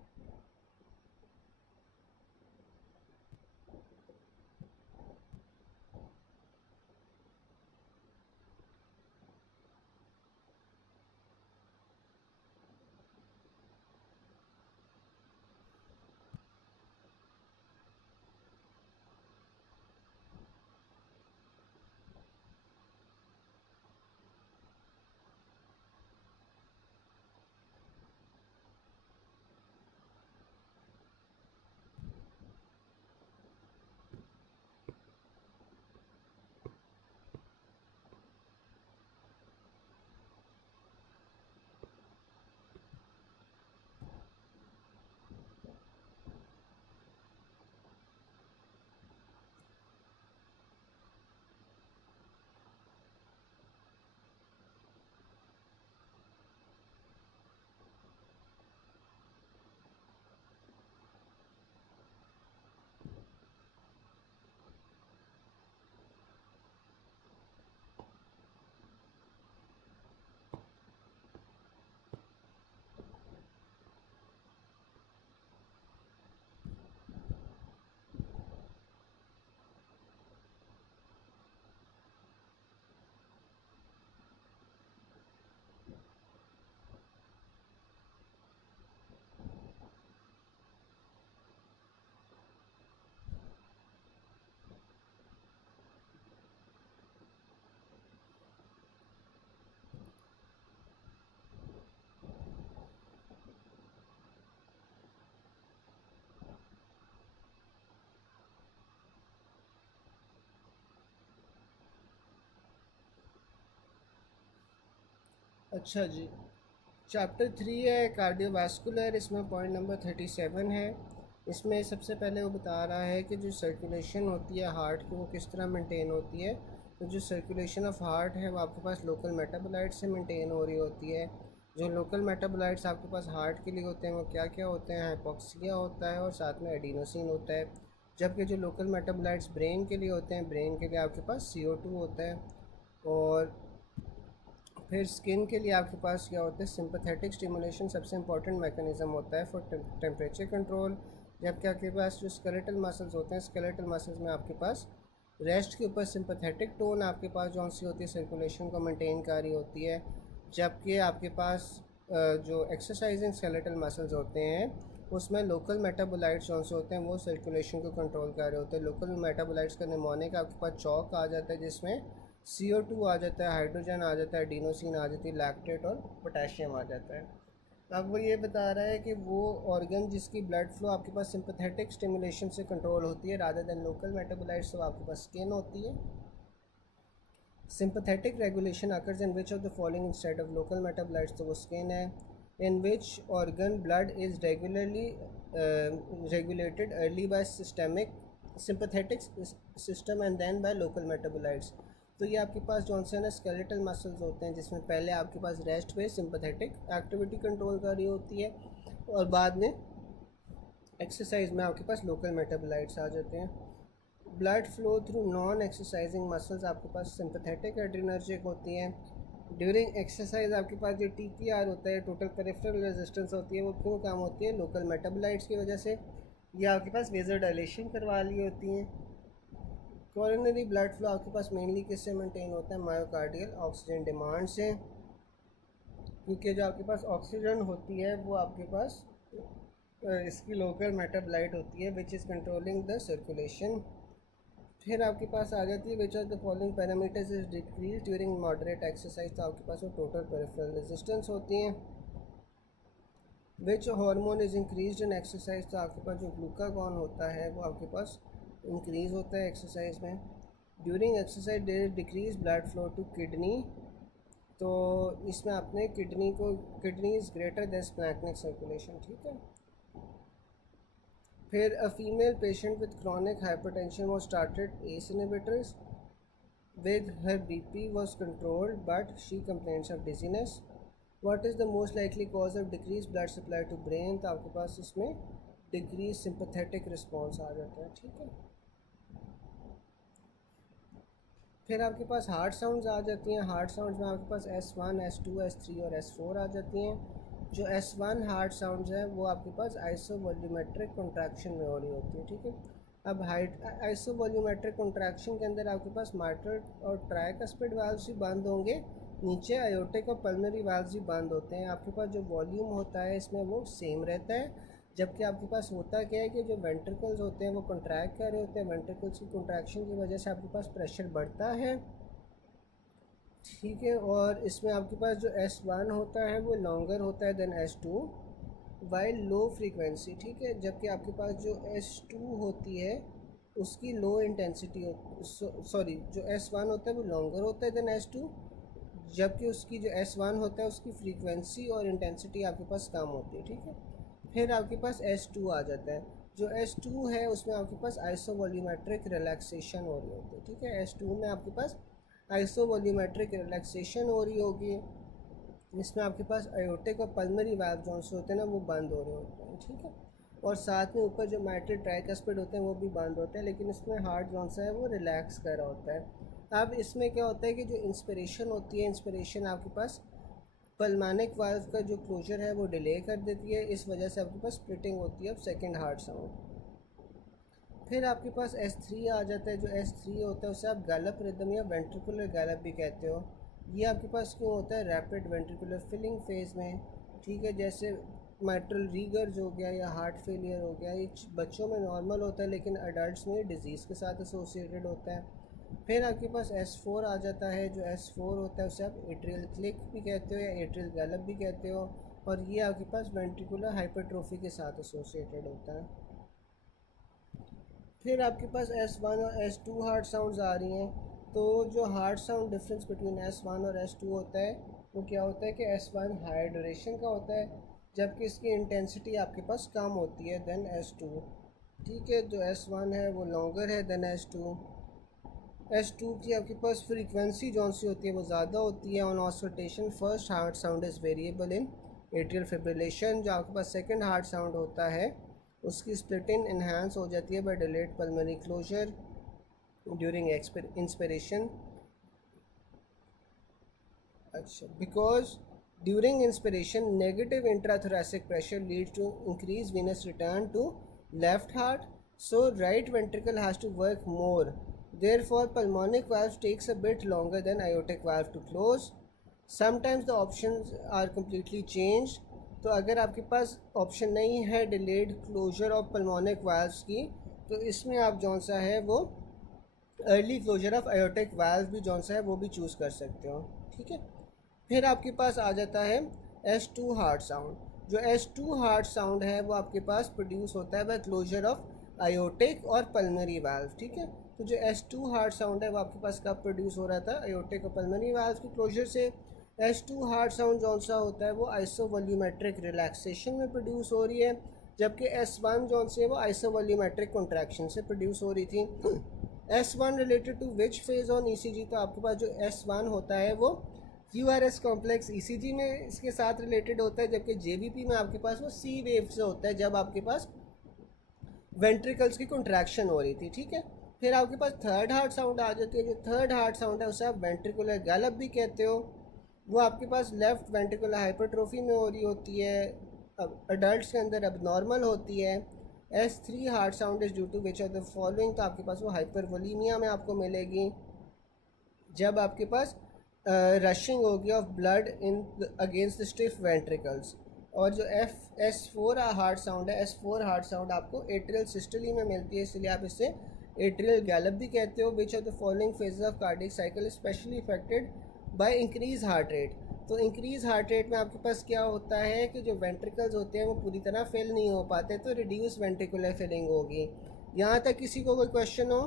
अच्छा जी, चैप्टर 3 है कार्डियोवास्कुलर, इसमें पॉइंट नंबर 37 है। इसमें सबसे पहले वो बता रहा है कि जो सर्कुलेशन होती है हार्ट की वो किस तरह मेंटेन होती है। तो जो सर्कुलेशन ऑफ हार्ट है वो आपके पास लोकल मेटाबोलाइट से मेंटेन हो रही होती है। जो लोकल मेटाबोलाइट्स आपके पास हार्ट के लिए होते हैं वो क्या क्या होते हैं? हाइपोक्सिया होता है और साथ में एडिनोसिन होता है। जबकि जो लोकल मेटाबोलाइट्स ब्रेन के लिए होते हैं, ब्रेन के लिए आपके पास CO2 होता है। और फिर स्किन के लिए आपके पास क्या होता है? सिंपैथेटिक स्टिमुलेशन सबसे इंपॉर्टेंट मैकेनिज़्म होता है फॉर टेम्परेचर कंट्रोल। जबकि आपके पास जो स्केलेटल मसल्स होते हैं, स्केलेटल मसल्स में आपके पास रेस्ट के ऊपर सिंपैथेटिक टोन आपके पास जो सी होती है सर्कुलेशन को मेंटेन कर रही होती है। जबकि आपके पास जो एक्सरसाइजिंग स्केलेटल मसल्स होते हैं उसमें लोकल मेटाबोलाइट्स जो से होते हैं वो सर्कुलेशन को कंट्रोल कर रहे होते हैं। लोकल मेटाबोलाइट्स का निमोनिक आपके पास चौक आ जाता है जिसमें CO2 आ जाता है, हाइड्रोजन आ जाता है, एडिनोसिन आ जाती है, लैक्टेट और पोटेशियम आ जाता है। अब वो ये बता रहा है कि वो ऑर्गन जिसकी ब्लड फ्लो आपके पास सिंपैथेटिक स्टिमुलेशन से कंट्रोल होती है रादर देन लोकल मेटाबोलाइट्स, तो आपके पास स्किन होती है। Sympathetic regulation occurs in which of the following instead of local metabolites, तो वो स्किन है। In which organ blood is regularly regulated early by systemic sympathetic system and then by local metabolites। तो ये आपके पास Johnson है skeletal muscles होते हैं जिसमें पहले आपके पास रेस्ट पे सिंपैथेटिक एक्टिविटी कंट्रोल कर रही होती है और बाद में एक्सरसाइज में आपके पास लोकल मेटाबोलाइट्स आ जाते हैं। Blood flow through non exercising muscles आपके पास सिंपैथेटिक एड्रेनर्जिक होती हैं। ड्यूरिंग एक्सरसाइज आपके पास जो TPR होता है, टोटल पेरिफेरल रेजिस्टेंस होती है, वो क्यों काम होती है? लोकल मेटाबोलाइट्स की वजह से। ये आपके पास वेजर डायलेशन करवा ली होती हैं। कोरोनरी ब्लड फ्लो आपके पास मेनली किससे मेंटेन होता है? मायोकार्डियल ऑक्सीजन डिमांड से, क्योंकि जो आपके पास ऑक्सीजन होती है वो आपके पास इसकी लोकल मेटाबोलाइट होती है which is controlling the circulation. फिर आपके पास आ जाती है which of the following parameters is decrease during moderate exercise, तो आपके पास वो टोटल पेरिफेरल रेजिस्टेंस होती हैं। Which hormone is increase in exercise, तो आपके पास जो ग्लूकागॉन होता है वो आपके पास इंक्रीज़ होता है एक्सरसाइज में। During exercise there is decrease blood flow to kidney, तो इसमें आपने kidney is greater than splanchnic circulation, ठीक है। फिर a female patient with chronic hypertension was started ACE inhibitors with her BP was controlled but she complains of dizziness। what is the most likely cause of decreased blood supply to brain, तो आपके पास इसमें decrease sympathetic response आ जाता है, ठीक है। फिर आपके पास हार्ट साउंड्स आ जाती हैं। हार्ट साउंड्स में आपके पास S1, S2, S3 और S4 आ जाती हैं। जो S1 हार्ट साउंड्स है वो आपके पास आइसोवॉल्यूमेट्रिक कॉन्ट्रैक्शन में हो रही होती है, ठीक है। अब आइसोवॉल्यूमेट्रिक कॉन्ट्रैक्शन के अंदर आपके पास माइट्रल और ट्राइकस्पिड वाल्व्स भी बंद होंगे, नीचे आयोटिक और पल्मोनरी वाल्व्स भी बंद होते हैं। आपके पास जो वॉल्यूम होता है इसमें वो सेम रहता है। जबकि आपके पास होता क्या है कि जो वेंट्रिकल्स होते हैं वो कॉन्ट्रैक्ट कर रहे होते हैं, वेंट्रिकल्स की कॉन्ट्रैक्शन की वजह से आपके पास प्रेशर बढ़ता है, ठीक है। और इसमें आपके पास जो S1 होता है वो लॉन्गर होता है then S2 while low frequency, ठीक है। जबकि आपके पास जो S2 होती है उसकी लो इंटेंसिटी सॉरी जो S1 होता है वो लॉन्गर होता है देन S2, जबकि उसकी जो S1 होता है उसकी फ्रीक्वेंसी और इंटेंसिटी आपके पास कम होती है, ठीक है। फिर आपके पास S2 आ जाता है। जो S2 है उसमें आपके पास आइसोवॉल्यूमेट्रिक रिलैक्सेशन हो रही होती है, ठीक है। S2 में आपके पास आइसोवॉल्यूमेट्रिक रिलैक्सेशन हो रही होगी। इसमें आपके पास आयोटिक और पल्मोनरी वाल्व जो होते हैं ना वो बंद हो रहे होते हैं, ठीक है। और साथ में ऊपर जो माइट्रल ट्राइकस्पिड होते हैं वो भी बंद होते हैं, लेकिन इसमें हार्ट जो है वो रिलैक्स कर रहा होता है। अब इसमें क्या होता है कि जो इंस्पिरेशन होती है, इंस्पिरेशन आपके पास पल्मोनिक वाल्व का जो क्लोजर है वो डिले कर देती है, इस वजह से आपके पास स्प्लिटिंग होती है अब सेकंड हार्ट साउंड। फिर आपके पास S3 आ जाता है। जो S3 होता है उसे आप गैलप रिदम या वेंट्रिकुलर गैलप भी कहते हो। ये आपके पास क्यों होता है? रैपिड वेंट्रिकुलर फिलिंग फेज़ में, ठीक है। जैसे माइट्रल रीगर्ज हो गया या हार्ट फेलियर हो गया, ये बच्चों में नॉर्मल होता है लेकिन अडल्ट में डिजीज़ के साथ एसोसिएटेड होता है। फिर आपके पास S4 आ जाता है। जो S4 होता है उसे आप एट्रियल क्लिक भी कहते हो या एट्रियल गैलप भी कहते हो, और ये आपके पास वेंट्रिकुलर हाइपरट्रोफी के साथ एसोसिएटेड होता है। फिर आपके पास S1 और S2 हार्ट साउंड्स आ रही हैं। तो जो heart sound difference between S1 और S2 होता है वो क्या होता है कि S1 हायर ड्यूरेशन का होता है, जबकि इसकी इंटेंसिटी आपके पास कम होती है देन S2। ठीक है, जो S1 है वो लॉन्गर है देन S2। S2 की आपके पास फ्रीक्वेंसी जौन सी होती है वो ज़्यादा होती है on oscillation. First heart sound is variable in atrial fibrillation. जो आपके पास सेकंड हार्ट साउंड होता है उसकी स्प्लिटिंग इन्हांस हो जाती है by delayed pulmonary closure during inspiration. अच्छा, because during inspiration negative intrathoracic pressure leads to increase venous return to left heart, so right ventricle has to work more. Therefore, pulmonic valve takes a bit longer than aortic valve to close. Sometimes the options are completely changed. तो अगर आपके पास option नहीं है delayed closure of pulmonic valves की, तो इसमें आप जौन सा है वो early closure of aortic valve भी जौन सा है वो भी चूज़ कर सकते हो। ठीक है, फिर आपके पास आ जाता है S2 हार्ट साउंड। जो S2 हार्ट साउंड है वो आपके पास प्रोड्यूस होता है बाय क्लोजर ऑफ आयोटिक और पल्मोनरी वाल्व। ठीक है, तो जो S2 हार्ट साउंड है वो आपके पास कब प्रोड्यूस हो रहा था? आयोटिक और पल्मोनरी वाल्व की क्लोजर से। S2 हार्ट साउंड जौन सा होता है वो आइसोवॉल्यूमेट्रिक रिलैक्सेशन में प्रोड्यूस हो रही है, जबकि S1 जौन से वो आइसोवॉल्यूमेट्रिक कॉन्ट्रैक्शन से प्रोड्यूस हो रही थी। S1 related to which phase on ECG? तो आपके पास जो S1 होता है वो QRS कॉम्प्लेक्स ECG में इसके साथ रिलेटेड होता है, जबकि JVP में आपके पास वो C वेव से होता है जब आपके पास वेंट्रिकल्स की कॉन्ट्रैक्शन हो रही थी। ठीक है, फिर आपके पास थर्ड हार्ट साउंड आ जाती है। जो थर्ड हार्ट साउंड है उसे आप वेंट्रिकुलर गैलप भी कहते हो। वो आपके पास लेफ्ट वेंट्रिकुलर हाइपरट्रोफी में हो रही होती है, अब अडल्ट के अंदर अब नॉर्मल होती है। S3 heart sound is due to which of the following? तो आपके पास वो हाइपरवोलीमिया में आपको मिलेगी, जब आपके पास रशिंग होगी of blood in against the stiff ventricles. और जो S4 हार्ट साउंड है, S4 हार्ट साउंड आपको एट्रियल सिस्टोली में मिलती है, इसलिए आप इसे एट्रियल गैलप भी कहते हो। विच of the following phases of cardiac cycle specially affected by increase heart rate? तो इंक्रीज हार्ट रेट में आपके पास क्या होता है कि जो वेंट्रिकल्स होते हैं वो पूरी तरह फिल नहीं हो पाते, तो रिड्यूस वेंट्रिकुलर फिलिंग होगी। यहाँ तक किसी को कोई क्वेश्चन हो?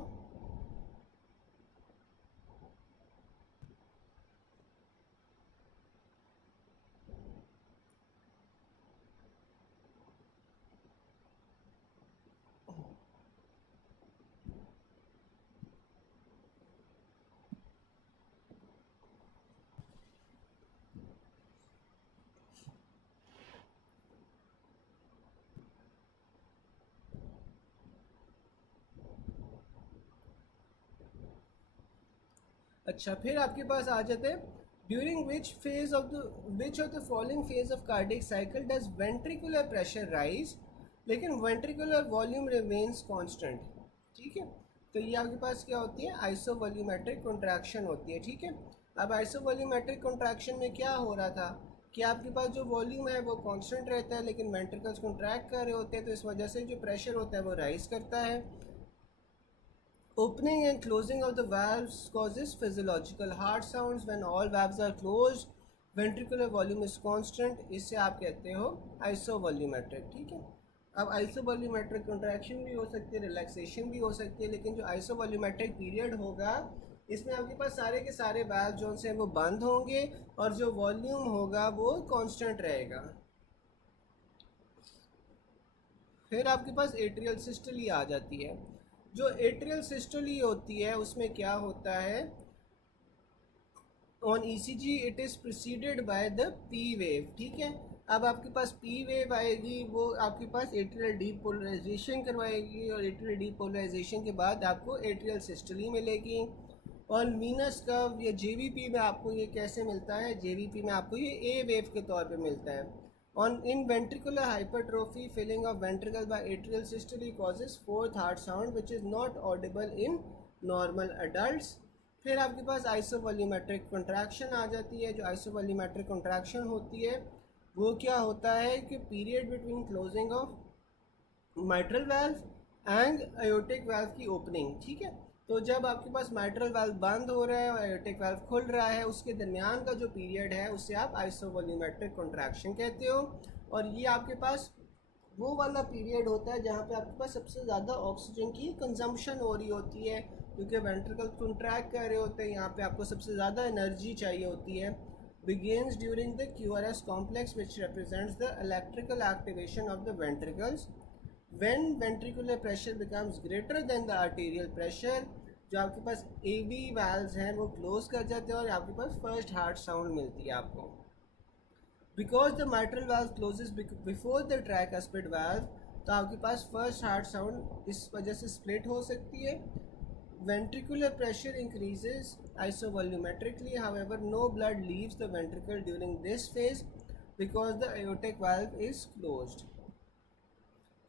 अच्छा, फिर आपके पास आ जाते हैं during which of the following phase of cardiac cycle does ventricular pressure rise लेकिन वेंट्रिकुलर वॉल्यूम रिमेन्स कांस्टेंट। ठीक है, तो ये आपके पास क्या होती है? आइसोवॉल्यूमेट्रिक कॉन्ट्रैक्शन होती है। ठीक है, अब आइसोवॉल्यूमेट्रिक कॉन्ट्रैक्शन में क्या हो रहा था कि आपके पास जो वॉल्यूम है वो कांस्टेंट रहता है, लेकिन वेंट्रिकल्स कॉन्ट्रैक्ट कर रहे होते हैं, तो इस वजह से जो प्रेशर होता है वो राइज करता है। Opening and closing of the valves causes physiological heart sounds. When all valves are closed, ventricular volume is constant. इससे आप कहते हो आइसोवॉल्यूमेट्रिक। ठीक है, अब आइसोवॉल्यूमेट्रिक कॉन्ट्रैक्शन भी हो सकती है, रिलैक्सेशन भी हो सकती है, लेकिन जो आइसोवॉल्यूमेट्रिक पीरियड होगा इसमें आपके पास सारे के सारे वाल्व जो से वो बंद होंगे और जो वॉल्यूम होगा वो कांस्टेंट रहेगा। फिर आपके पास एट्रियल सिस्टोली आ जाती है। जो एट्रियल सिस्टोली होती है उसमें क्या होता है? On ECG it is preceded by the P wave. ठीक है, अब आपके पास P वेव आएगी, वो आपके पास एट्रियल डीपोलराइजेशन करवाएगी और एट्रियल डीपोलराइजेशन के बाद आपको एट्रियल सिस्टोली मिलेगी। और वीनस कर्व या JVP में आपको ये कैसे मिलता है? JVP में आपको ये A वेव के तौर पे मिलता है। On in ventricular hypertrophy, filling of ventricle by atrial systole causes fourth heart sound which is not audible in normal adults. फिर आपके पास आइसोवॉल्यूमेट्रिक कॉन्ट्रैक्शन आ जाती है। जो आइसोवॉल्यूमेट्रिक कॉन्ट्रैक्शन होती है वो क्या होता है कि period between closing of mitral valve and aortic valve की ओपनिंग। ठीक है, तो जब आपके पास माइट्रल वाल्व बंद हो रहा है और आयोटिक वाल्व खुल रहा है, उसके दरमियान का जो पीरियड है उससे आप आइसोवॉल्यूमेट्रिक कॉन्ट्रैक्शन कहते हो। और ये आपके पास वो वाला पीरियड होता है जहाँ पे आपके पास सबसे ज़्यादा ऑक्सीजन की कंजम्पशन हो रही होती है, क्योंकि वेंट्रिकल कॉन्ट्रैक्ट कर रहे होते हैं, यहाँ पे आपको सबसे ज़्यादा एनर्जी चाहिए होती है। begins during the QRS complex, which represents the electrical activation of the ventricles. When ventricular pressure becomes greater than the arterial pressure, जो आपके पास AV valves हैं वो close कर जाते हैं और आपके पास first heart sound मिलती है आपको. Because the mitral valve closes before the tricuspid valve, तो आपके पास first heart sound इस वजह से split हो सकती है. Ventricular pressure increases isovolumetrically, however no blood leaves the ventricle during this phase because the aortic valve is closed.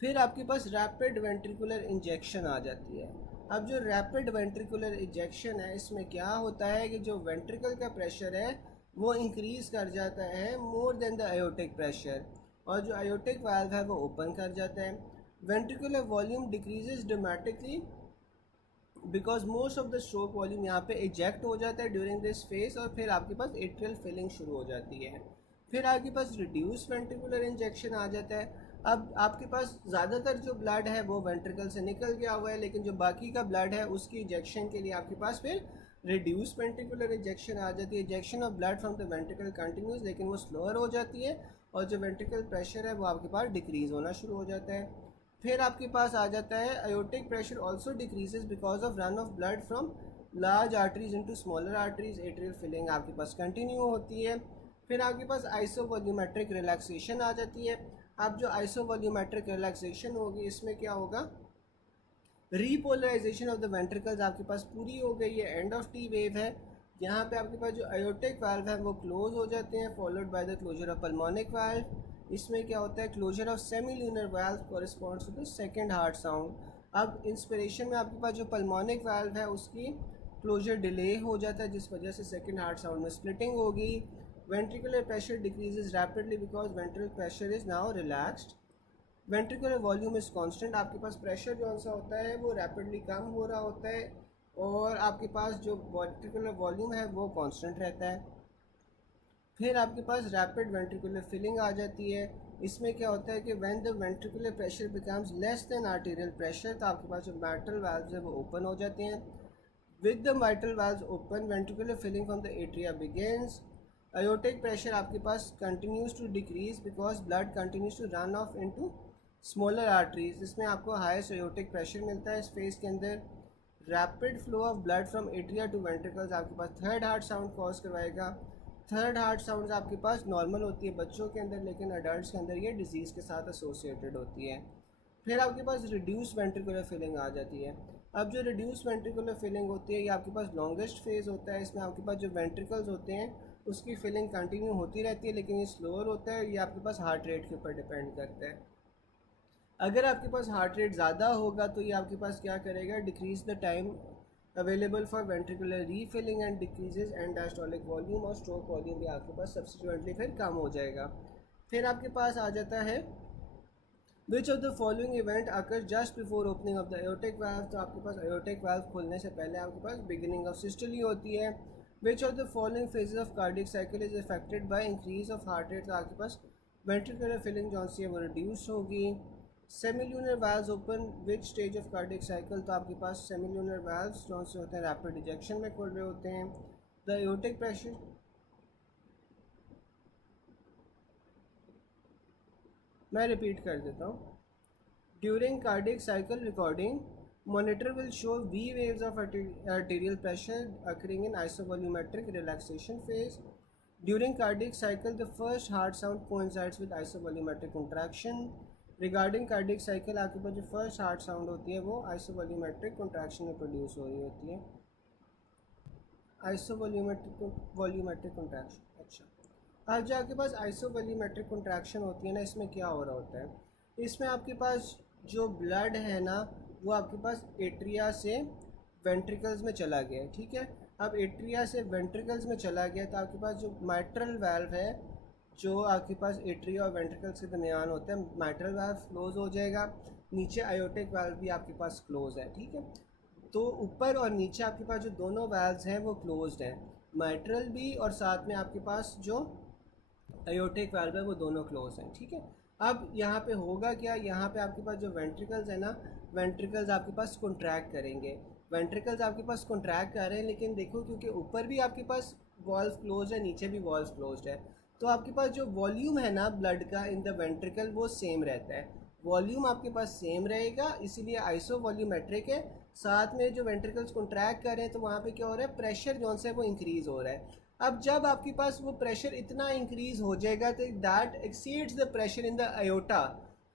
फिर आपके पास रैपिड वेंट्रिकुलर इंजेक्शन आ जाती है. अब जो रैपिड वेंट्रिकुलर इंजेक्शन है इसमें क्या होता है कि जो वेंट्रिकल का प्रेशर है वो इंक्रीज़ कर जाता है more than the aortic pressure, और जो aortic वाल्व है वो ओपन कर जाता है. Ventricular volume decreases dramatically because most of the stroke volume यहाँ पे इजेक्ट हो जाता है ड्यूरिंग दिस फेज, और फिर आपके पास एट्रियल फिलिंग शुरू हो जाती है. फिर आपके पास रिड्यूस वेंट्रिकुलर इंजेक्शन आ जाता है. अब आपके पास ज़्यादातर जो ब्लड है वो वेंट्रिकल से निकल गया हुआ है, लेकिन जो बाकी का ब्लड है उसकी इंजेक्शन के लिए आपके पास फिर रिड्यूस वेंट्रिकुलर इंजेक्शन आ जाती है. Injection of blood from the ventricle continues, लेकिन वो स्लोअर हो जाती है और जो वेंट्रिकल प्रेशर है वो आपके पास डिक्रीज़ होना शुरू हो जाता है. फिर आपके पास आ जाता है aortic pressure also decreases because of run of blood from large arteries into smaller arteries. atrial filling आपके पास कंटिन्यू होती है. फिर आपके पास आइसोवॉल्यूमेट्रिक रिलैक्सेशन आ जाती है. अब जो आइसोवॉल्यूमेट्रिक रिलैक्सेशन होगी इसमें क्या होगा, रीपोलराइजेशन ऑफ द वेंट्रिकल्स आपके पास पूरी हो गई है. एंड ऑफ टी वेव है. यहाँ पे आपके पास जो aortic valve है वो क्लोज हो जाते हैं, followed by the closure of pulmonic valve. इसमें क्या होता है, closure of semilunar valve corresponds to the second heart sound. अब इंस्पिरेशन में आपके पास जो पल्मोनिक वाल्व है उसकी क्लोजर डिले हो जाता है जिस वजह से सेकंड हार्ट साउंड में स्प्लिटिंग होगी. Ventricular pressure decreases rapidly because ventricle pressure is now relaxed. Ventricular volume is constant. आपके पास प्रेशर जो सा होता है वो रैपिडली कम हो रहा होता है और आपके पास जो वेंट्रिकुलर वॉल्यूम है वो कांस्टेंट रहता है. फिर आपके पास रैपिड वेंट्रिकुलर फिलिंग आ जाती है. इसमें क्या होता है कि when the ventricular pressure becomes less than arterial pressure, तो आपके पास जो माइट्रल वाल्व्स है वो ओपन हो जाते हैं. With the mitral valves open, ventricular filling from the atria begins. aortic pressure आपके पास continues to decrease because blood continues to run off into smaller arteries. इसमें आपको हाईएस्ट aortic प्रेशर मिलता है इस फेज के अंदर. Rapid flow of blood from atria to ventricles आपके पास थर्ड हार्ट साउंड कॉज करवाएगा. थर्ड हार्ट साउंड आपके पास नॉर्मल होती है बच्चों के अंदर, लेकिन अडल्ट्स के अंदर ये डिजीज़ के साथ एसोसिएटेड होती है. फिर आपके पास रिड्यूस वेंट्रिकुलर फिलिंग आ जाती है. अब जो रिड्यूस वेंट्रिकुलर फिलिंग होती है ये आपके पास लॉन्गेस्ट फेज़ होता है. इसमें आपके पास जो वेंट्रिकल्स होते हैं उसकी फिलिंग कंटिन्यू होती रहती है, लेकिन ये स्लोअर होता है. ये आपके पास हार्ट रेट के ऊपर डिपेंड करता है. अगर आपके पास हार्ट रेट ज़्यादा होगा तो ये आपके पास क्या करेगा, decrease the time available for ventricular refilling and decreases and diastolic volume, और स्ट्रोक वॉल्यूम भी आपके पास सब्सिक्वेंटली फिर कम हो जाएगा. फिर आपके पास आ जाता है which of the following event occurs just before opening of the aortic valve. तो आपके पास aortic valve खुलने से पहले आपके पास बिगिनिंग ऑफ सिस्टोली होती है. Which of the following phases of cardiac cycle is affected by increase of heart rate. तो आपके पास वेंट्रिकुलर फिलिंग जो सी है वो रिड्यूस होगी. सेमील्यूनर valves open which stage of cardiac cycle. तो आपके पास सेमील्यूनर वाल्व्स जो से होते हैं रैपिड इजेक्शन में खुल रहे होते हैं. द aortic प्रेशर मैं रिपीट कर देता हूँ. During cardiac cycle recording, monitor will show V waves of arterial pressure occurring in isovolumetric relaxation phase. During cardiac cycle, the first heart sound coincides with isovolumetric contraction. Regarding cardiac cycle, आपके पास जो first heart sound होती है वो आइसोवॉल्यूमेट्रिक contraction में produce हो रही होती है. आइसोवॉल्यूमेट्रिक कॉन्ट्रैक्शन. अच्छा, अब जो आपके पास आइसोवॉल्यूमेट्रिक कॉन्ट्रैक्शन होती है ना, इसमें क्या हो रहा होता है, इसमें आपके पास जो ब्लड है ना वो आपके पास एट्रिया से वेंट्रिकल्स में चला गया है. ठीक है, अब एट्रिया से वेंट्रिकल्स में चला गया तो आपके पास जो माइट्रल वाल्व है जो आपके पास एट्रिया और वेंट्रिकल्स के दरमियान होता है, माइट्रल वाल्व क्लोज हो जाएगा. नीचे आयोटिक वाल्व भी आपके पास क्लोज है. ठीक है, तो ऊपर और नीचे आपके पास जो दोनों वाल्व्स हैं वो क्लोज्ड हैं, माइट्रल भी और साथ में आपके पास जो आयोटिक वाल्व है वो दोनों क्लोज हैं. ठीक है, अब यहाँ पे होगा क्या, यहाँ पे आपके पास जो वेंट्रिकल्स है ना, वेंट्रिकल्स आपके पास कॉन्ट्रैक्ट करेंगे. वेंट्रिकल्स आपके पास कॉन्ट्रैक्ट कर रहे हैं, लेकिन देखो क्योंकि ऊपर भी आपके पास वॉल्व क्लोज है, नीचे भी वॉल्व क्लोज है, तो आपके पास जो वॉल्यूम है ना ब्लड का इन द वेंट्रिकल वो सेम रहता है। वॉल्यूम आपके पास सेम रहेगा, इसीलिए आइसो वॉल्यूमेट्रिक है। साथ में जो वेंट्रिकल्स कॉन्ट्रैक्ट कर रहे हैं तो वहाँ पे क्या हो रहा है, प्रेशर जो है वो इंक्रीज़ हो रहा है। अब जब आपके पास वो प्रेशर इतना इंक्रीज़ हो जाएगा तो that exceeds the pressure in the iota,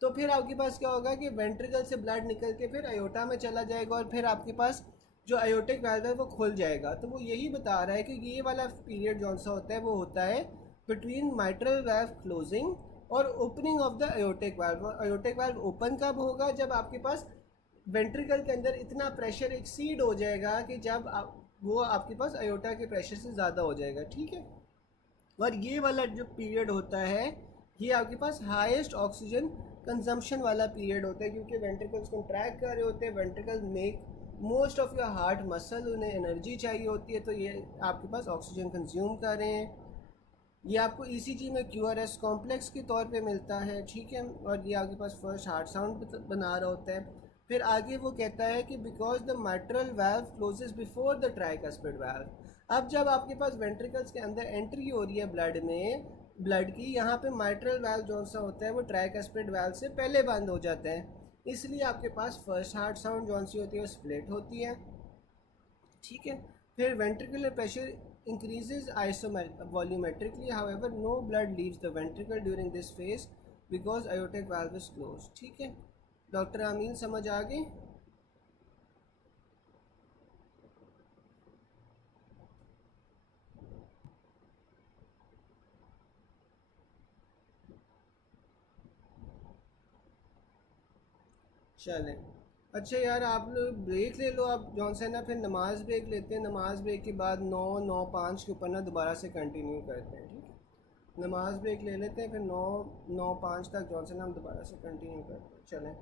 तो फिर आपके पास क्या होगा कि वेंट्रिकल से ब्लड निकल के फिर आयोटा में चला जाएगा और फिर आपके पास जो आयोटिक वाल्व है वो खुल जाएगा। तो वो यही बता रहा है कि ये वाला पीरियड जौन सा होता है वो होता है बिटवीन माइट्रल वाल्व क्लोजिंग और opening of the aortic valve. Aortic valve open कब होगा, जब आपके पास वेंट्रिकल के अंदर इतना प्रेशर एक्सीड हो जाएगा कि जब आप वो आपके पास आयोटा के प्रेशर से ज़्यादा हो जाएगा, ठीक है। और ये वाला जो पीरियड होता है ये आपके पास हाईएस्ट ऑक्सीजन कंजम्पशन वाला पीरियड होता है, क्योंकि वेंट्रिकल्स कॉन्ट्रैक्ट कर रहे होते हैं, ventricle make most of your heart muscle, उन्हें एनर्जी चाहिए होती है, तो ये आपके पास ऑक्सीजन कंज्यूम कर रहे हैं। ये आपको ईसीजी में क्यूआरएस कॉम्प्लेक्स के तौर पे मिलता है, ठीक है। और ये आपके पास फर्स्ट हार्ट साउंड बना रहा होता है। फिर आगे वो कहता है कि because the mitral valve closes before the tricuspid valve. अब जब आपके पास वेंट्रिकल्स के अंदर एंट्री हो रही है ब्लड की, यहाँ पे माइट्रल वाल्व जो सा होता है वो ट्राइकस्पिड वाल्व से पहले बंद हो जाता है, इसलिए आपके पास फर्स्ट हार्ट साउंड जो सी होती है वो स्प्लिट होती है, ठीक है। फिर ventricular pressure increases volumetrically, however no blood leaves the ventricle during this phase because aortic valve is closed, ठीक है। डॉक्टर आमीन समझ आ गई? चलें, अच्छा यार आप लोग ब्रेक ले लो, आप जॉन से ना फिर नमाज ब्रेक लेते हैं, नमाज ब्रेक के बाद 9:05 के ऊपर ना दोबारा से कंटिन्यू करते हैं, ठीक है। नमाज ब्रेक ले लेते हैं, फिर 9:05 तक जॉन से ना हम दोबारा से कंटिन्यू करते हैं। चलें।